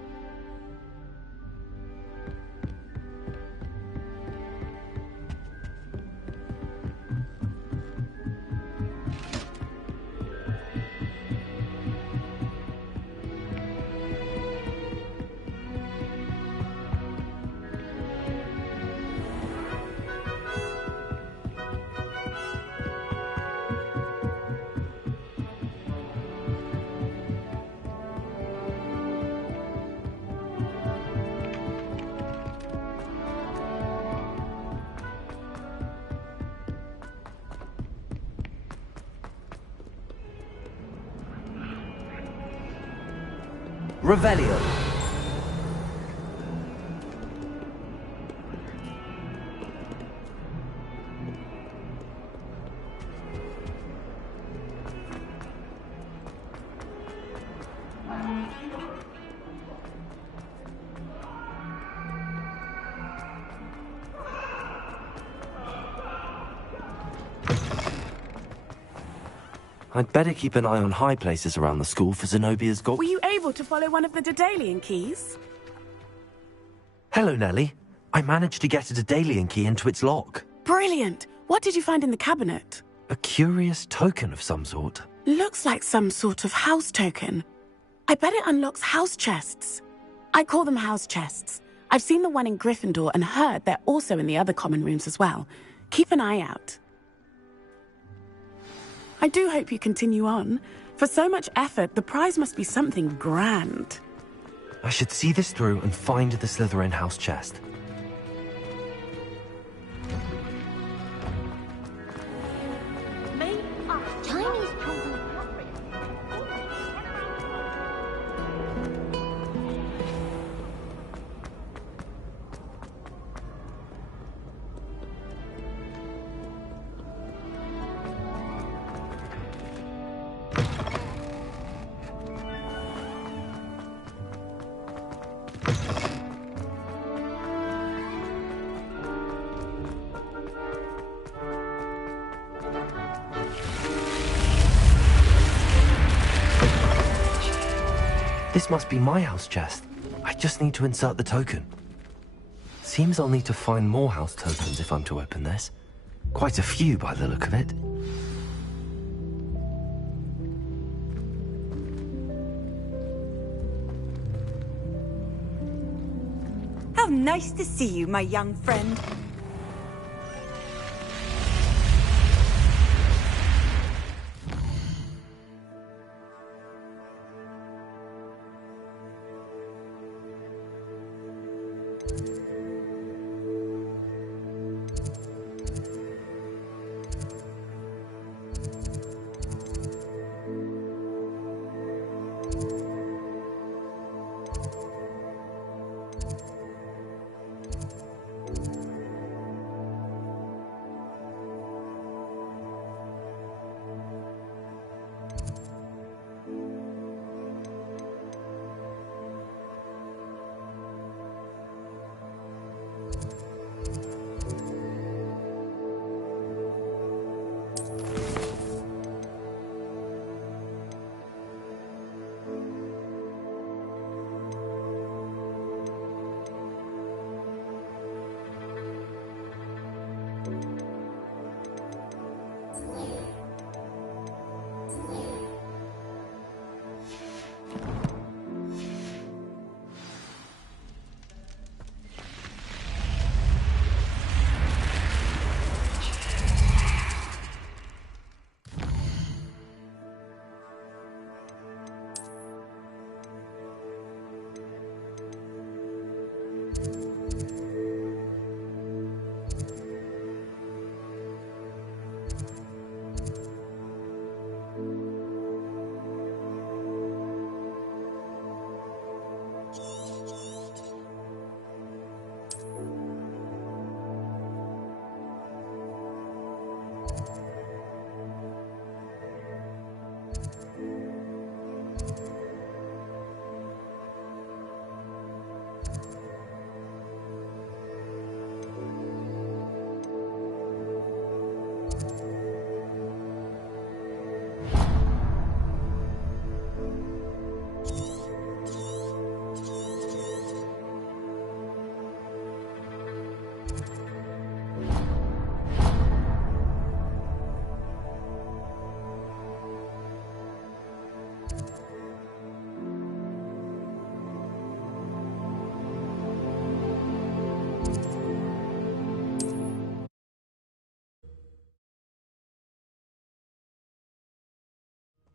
Revelio. I'd better keep an eye on high places around the school for Zenobia's gold. Were you able to follow one of the Daedalian keys? Hello, Nellie. I managed to get a Daedalian key into its lock. Brilliant! What did you find in the cabinet? A curious token of some sort. Looks like some sort of house token. I bet it unlocks house chests. I call them house chests. I've seen the one in Gryffindor and heard they're also in the other common rooms as well. Keep an eye out. I do hope you continue on. For so much effort, the prize must be something grand. I should see this through and find the Slytherin house chest. Chinese This must be my house chest. I just need to insert the token. Seems I'll need to find more house tokens if I'm to open this. Quite a few by the look of it. How nice to see you, my young friend.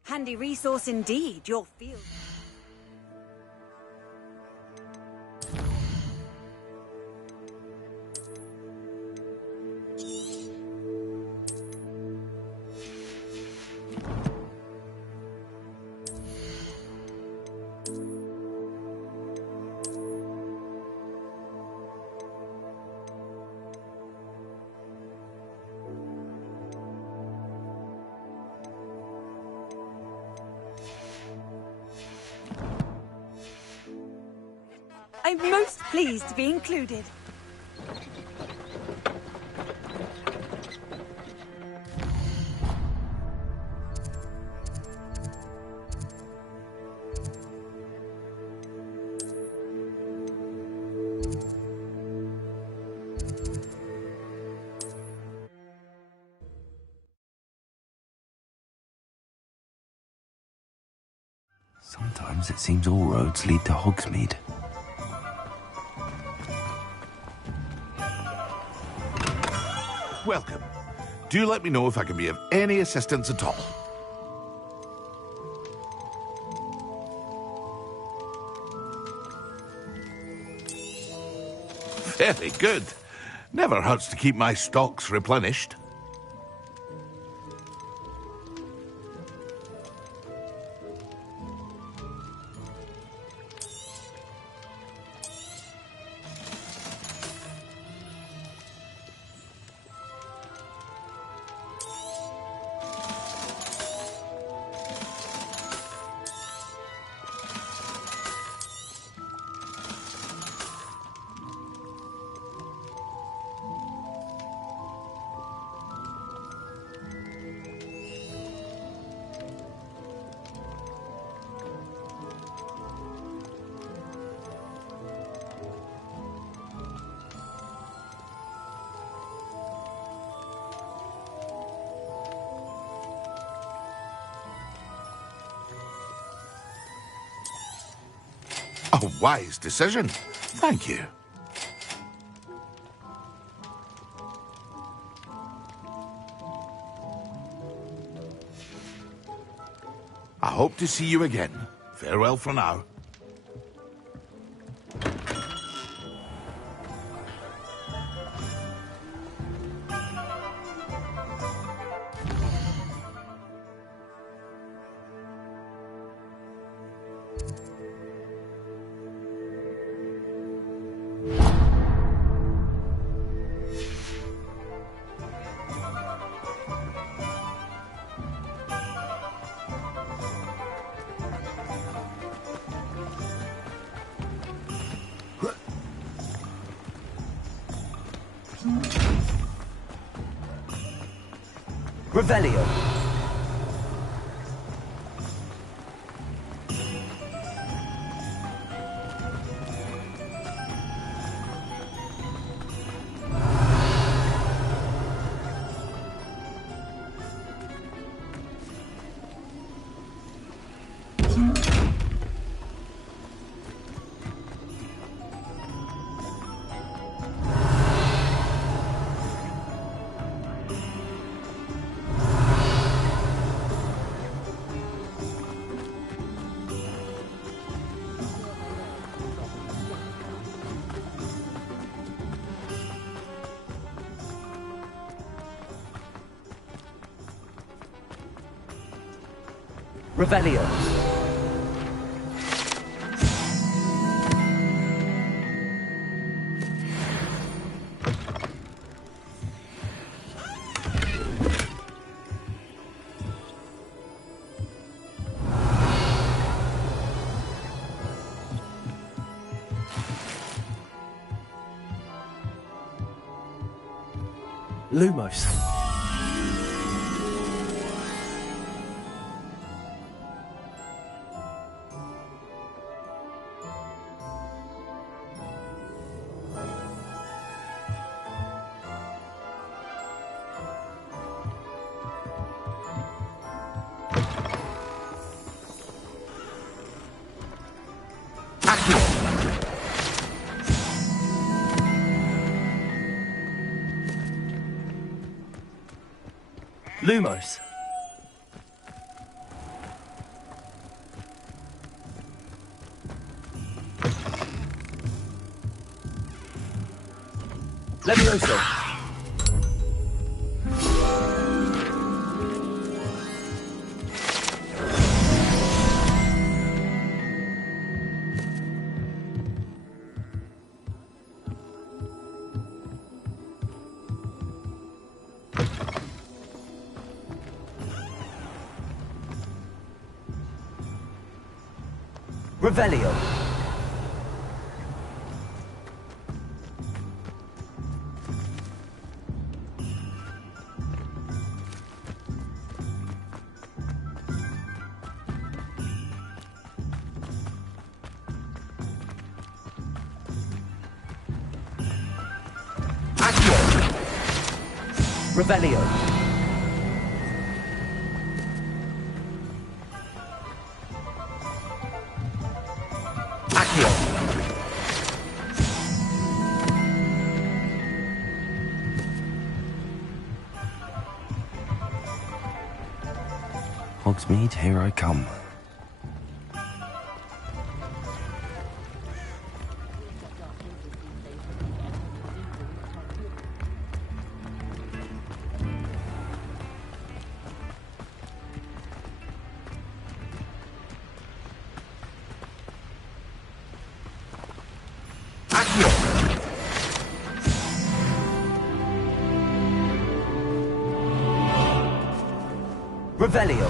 Handy resource indeed, your field. I'm most pleased to be included. Sometimes it seems all roads lead to Hogsmeade. Welcome. Do let me know if I can be of any assistance at all. Very good. Never hurts to keep my stocks replenished. A wise decision. Thank you. I hope to see you again. Farewell for now. Revelio. Revelio. Lumos. Lumos. Levioso. Revelio. Accio. Revelio. Hogsmeade, here I come. Revelio.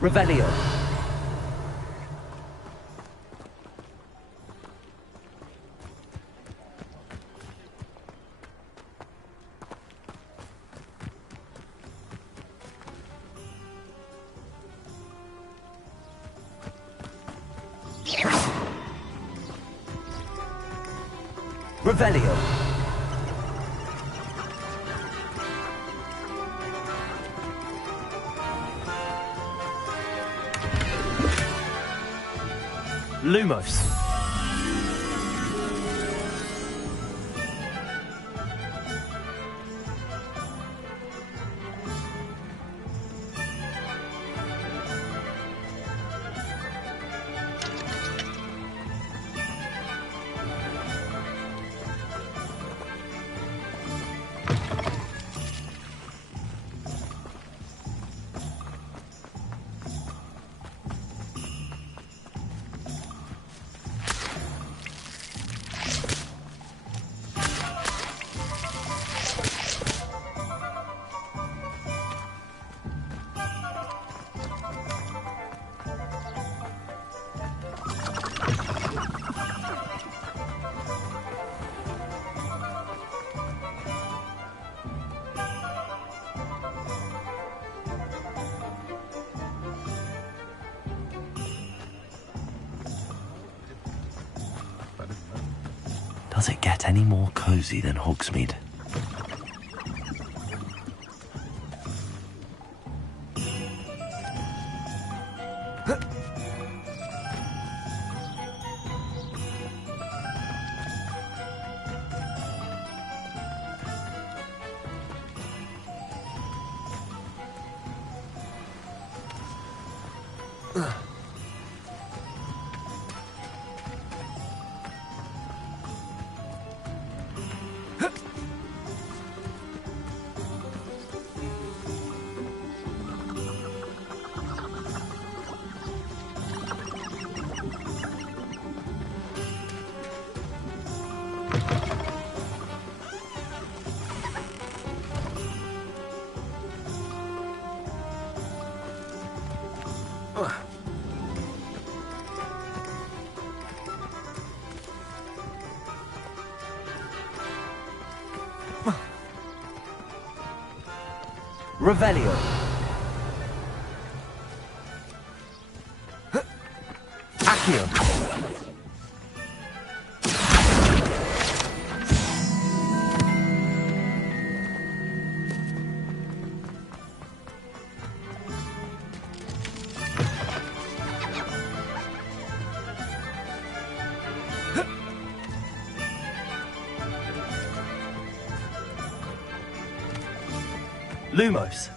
Revelio. Revelio. Lumos. Does it get any more cozy than Hogsmeade? Revelio. Accio. Lumos.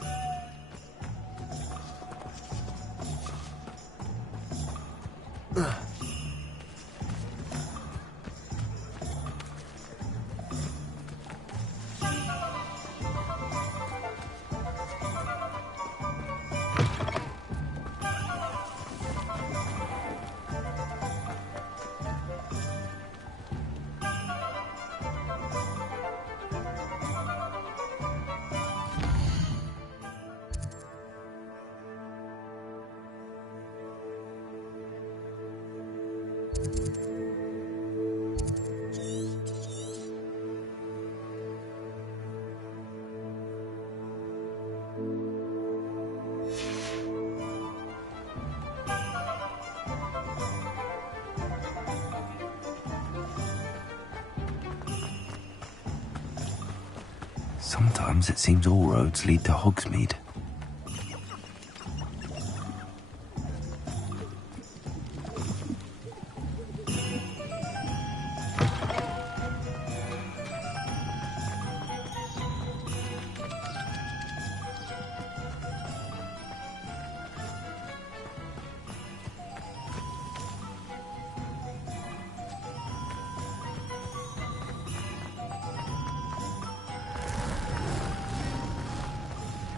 Sometimes it seems all roads lead to Hogsmeade.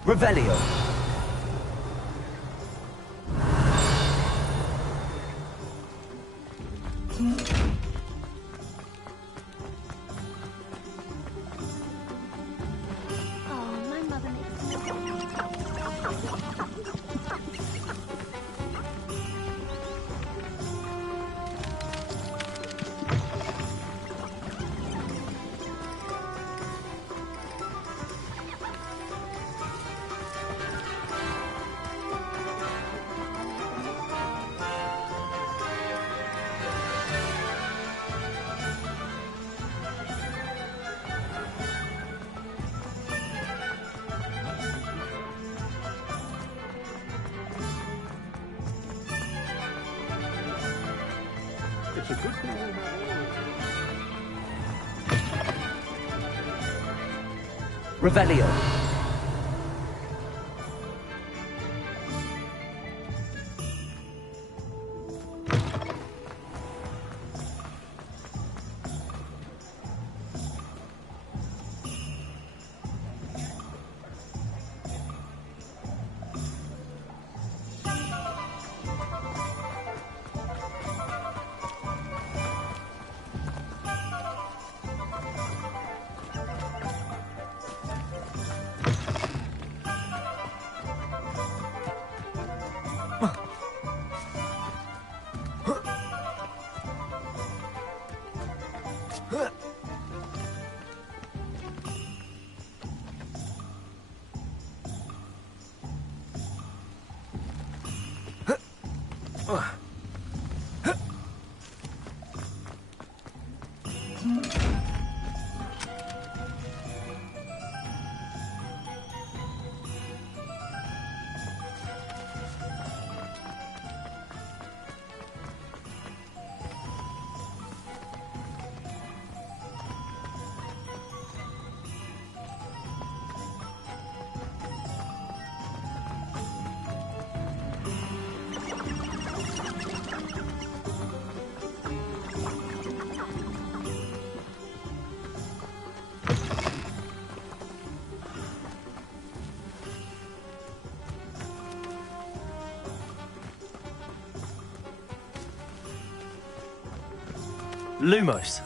Revelio. Revelio. Lumos.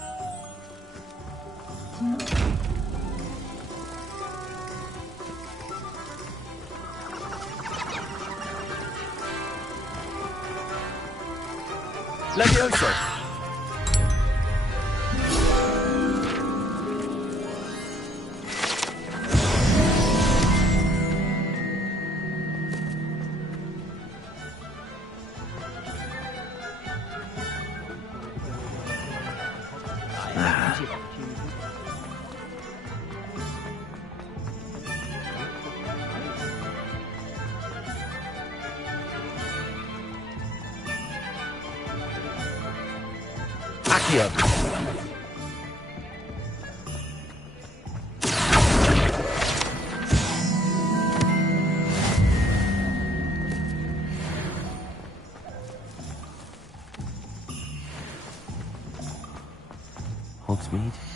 Levioso. Accio. Hogsmeade.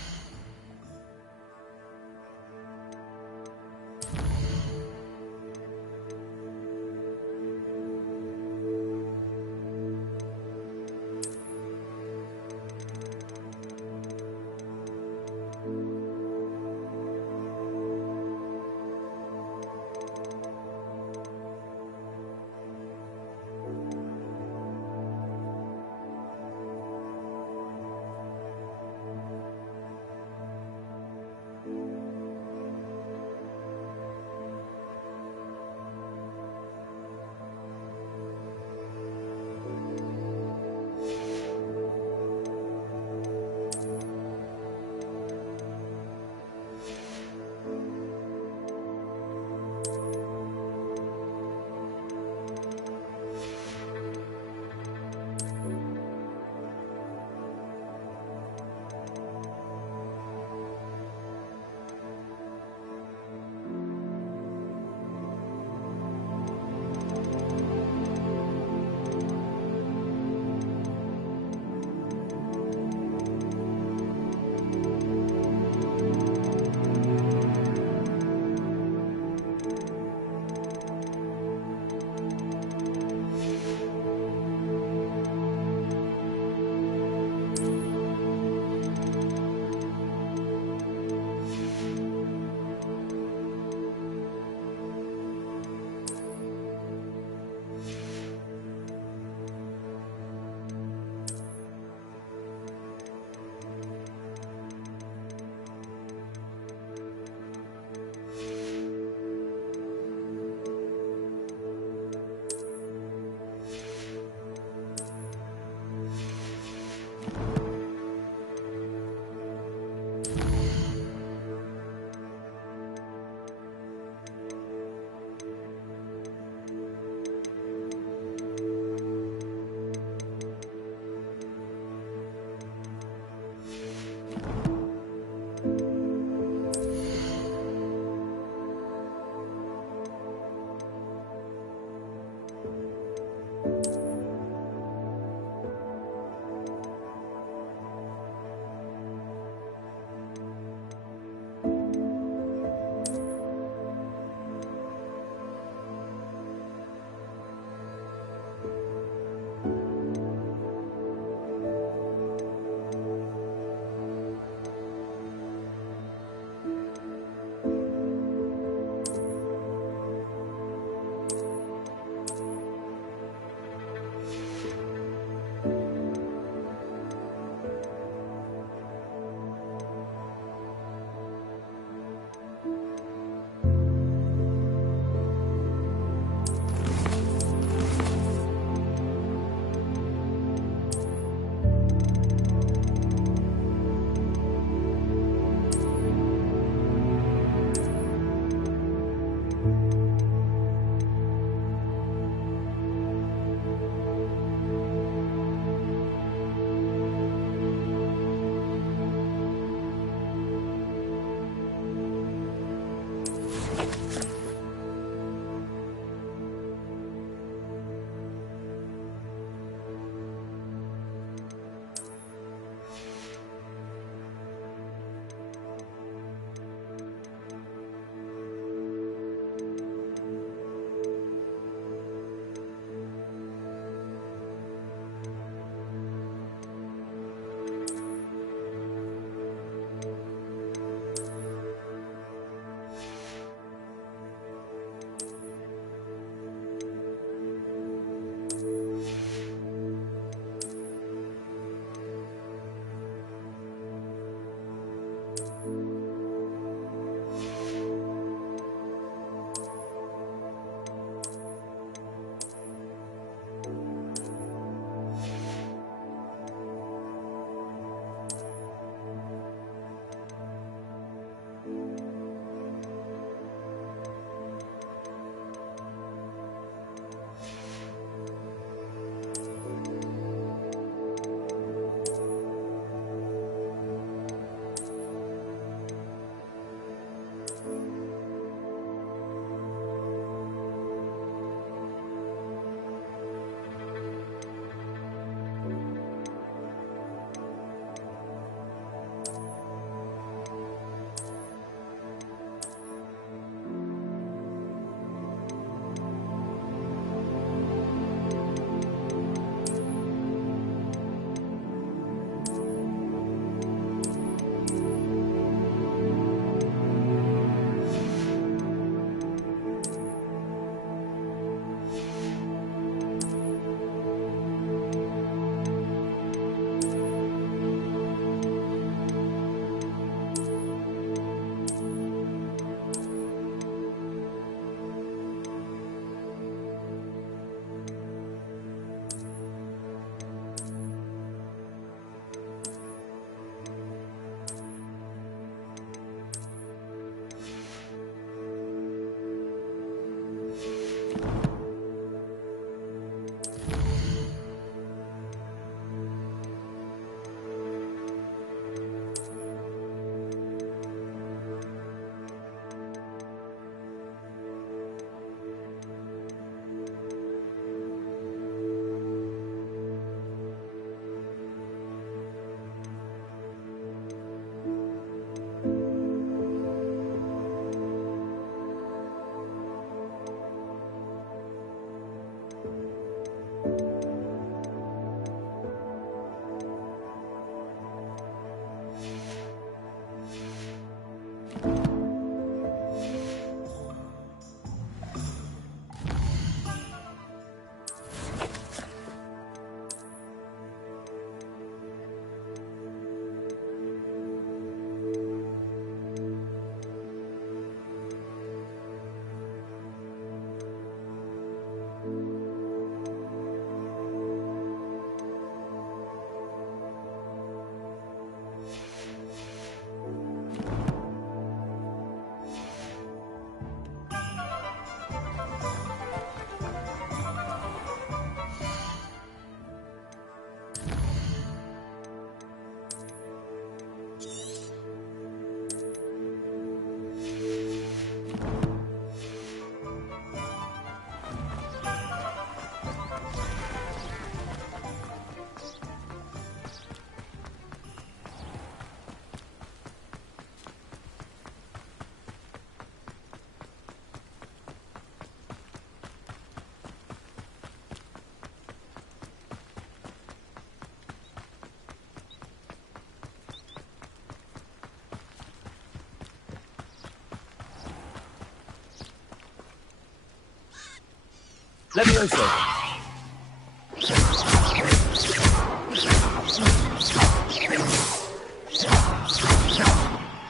Levioso.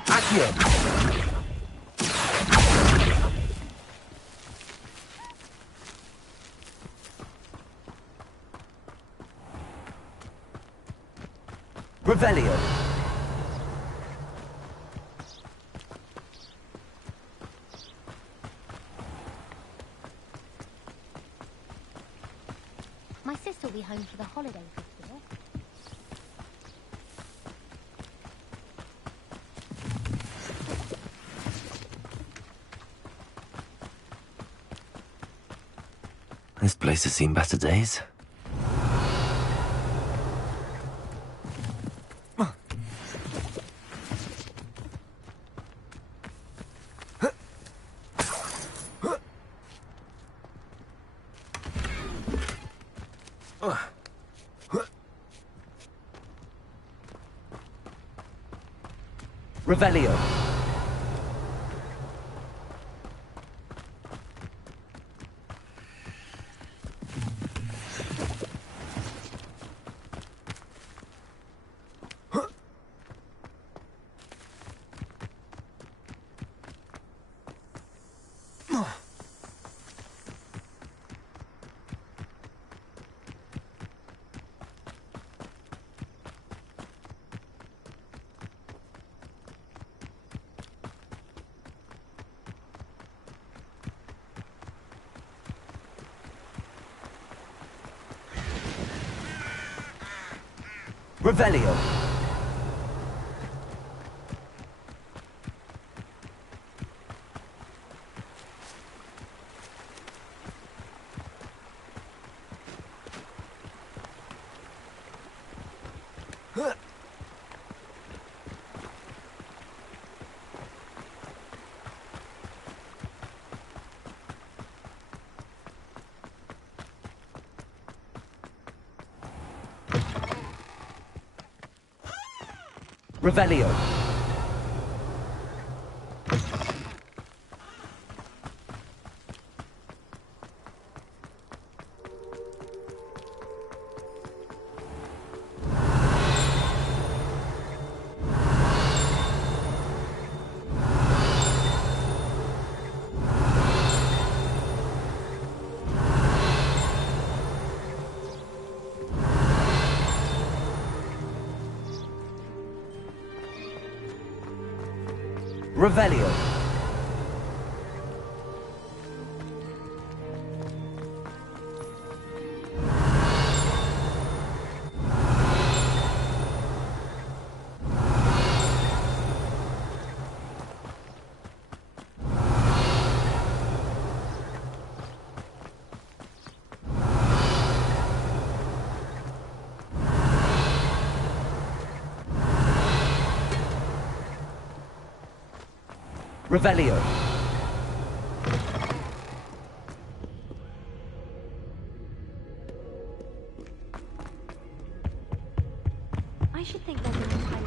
Accio. Revelio. My sister will be home for the holiday festival. This place has seen better days. Revelio. Revelio. Revelio. Revelio. Revelio. I should think there's an empire.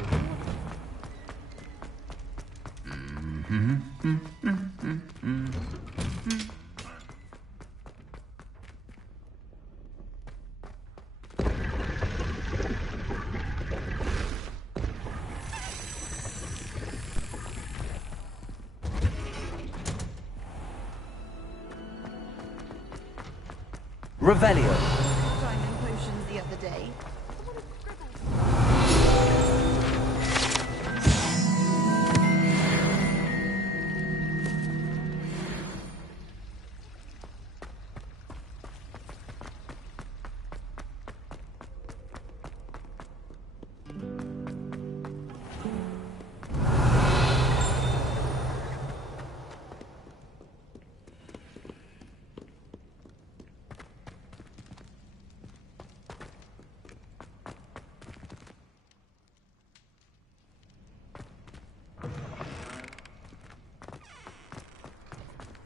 Revelio. Diamond potions the other day.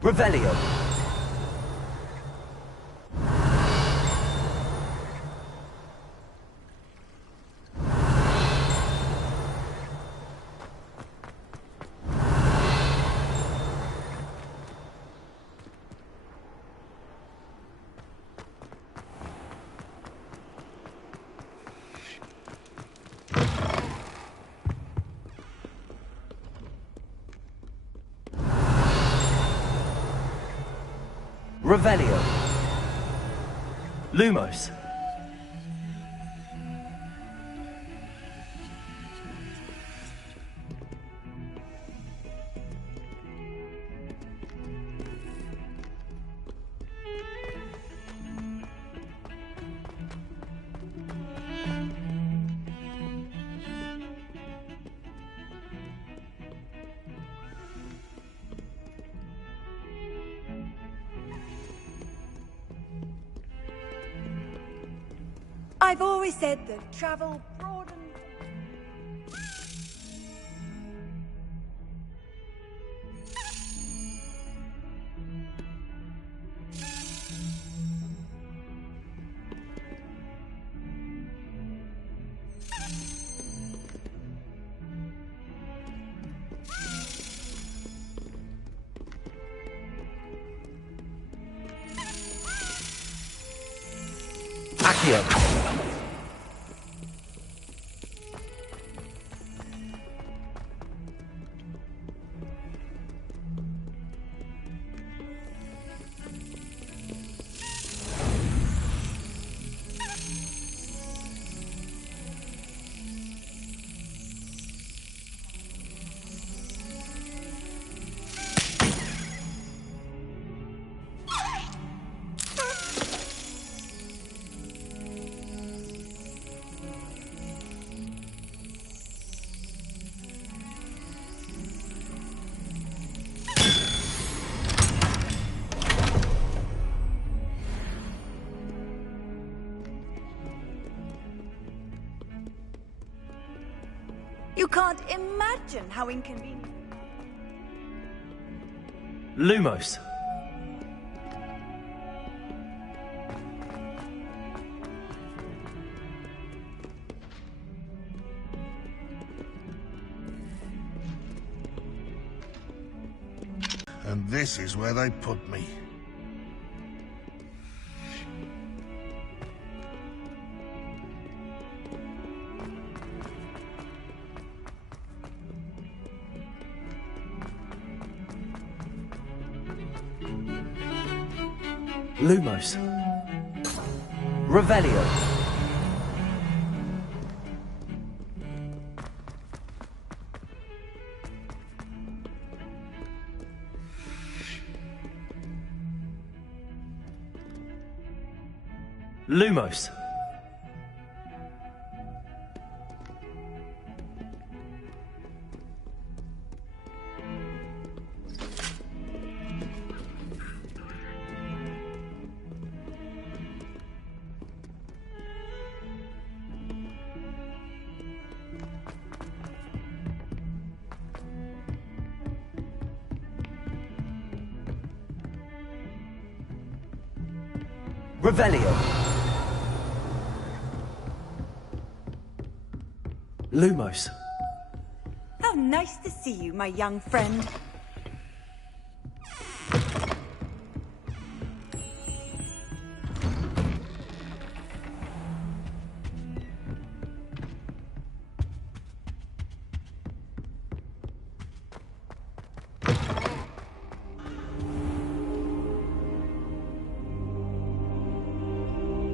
Revelio. Revelio. Lumos. I've always said that travel broadens. Accio. You can't imagine how inconvenient. Lumos. And this is where they put me. Lumos. Revelio. Lumos. Revelio. Lumos. How nice to see you, my young friend.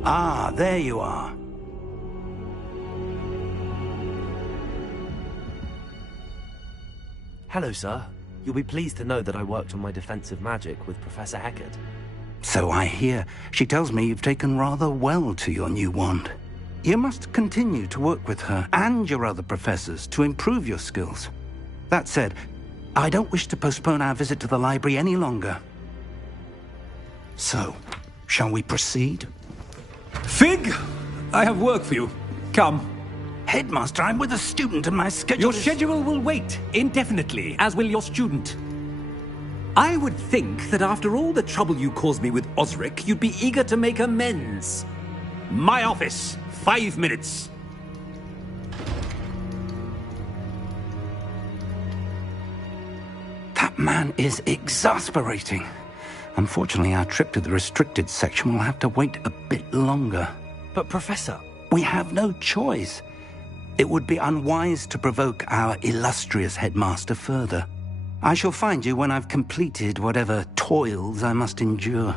Ah, there you are. Hello, sir. You'll be pleased to know that I worked on my defensive magic with Professor Heckert. So I hear. She tells me you've taken rather well to your new wand. You must continue to work with her and your other professors to improve your skills. That said, I don't wish to postpone our visit to the library any longer. So, shall we proceed? Fig! I have work for you. Come. Headmaster, I'm with a student and my schedule Your schedule will wait indefinitely, as will your student. I would think that after all the trouble you caused me with Osric, you'd be eager to make amends. My office, 5 minutes. That man is exasperating. Unfortunately, our trip to the restricted section will have to wait a bit longer. But, Professor... We have no choice. It would be unwise to provoke our illustrious headmaster further. I shall find you when I've completed whatever toils I must endure.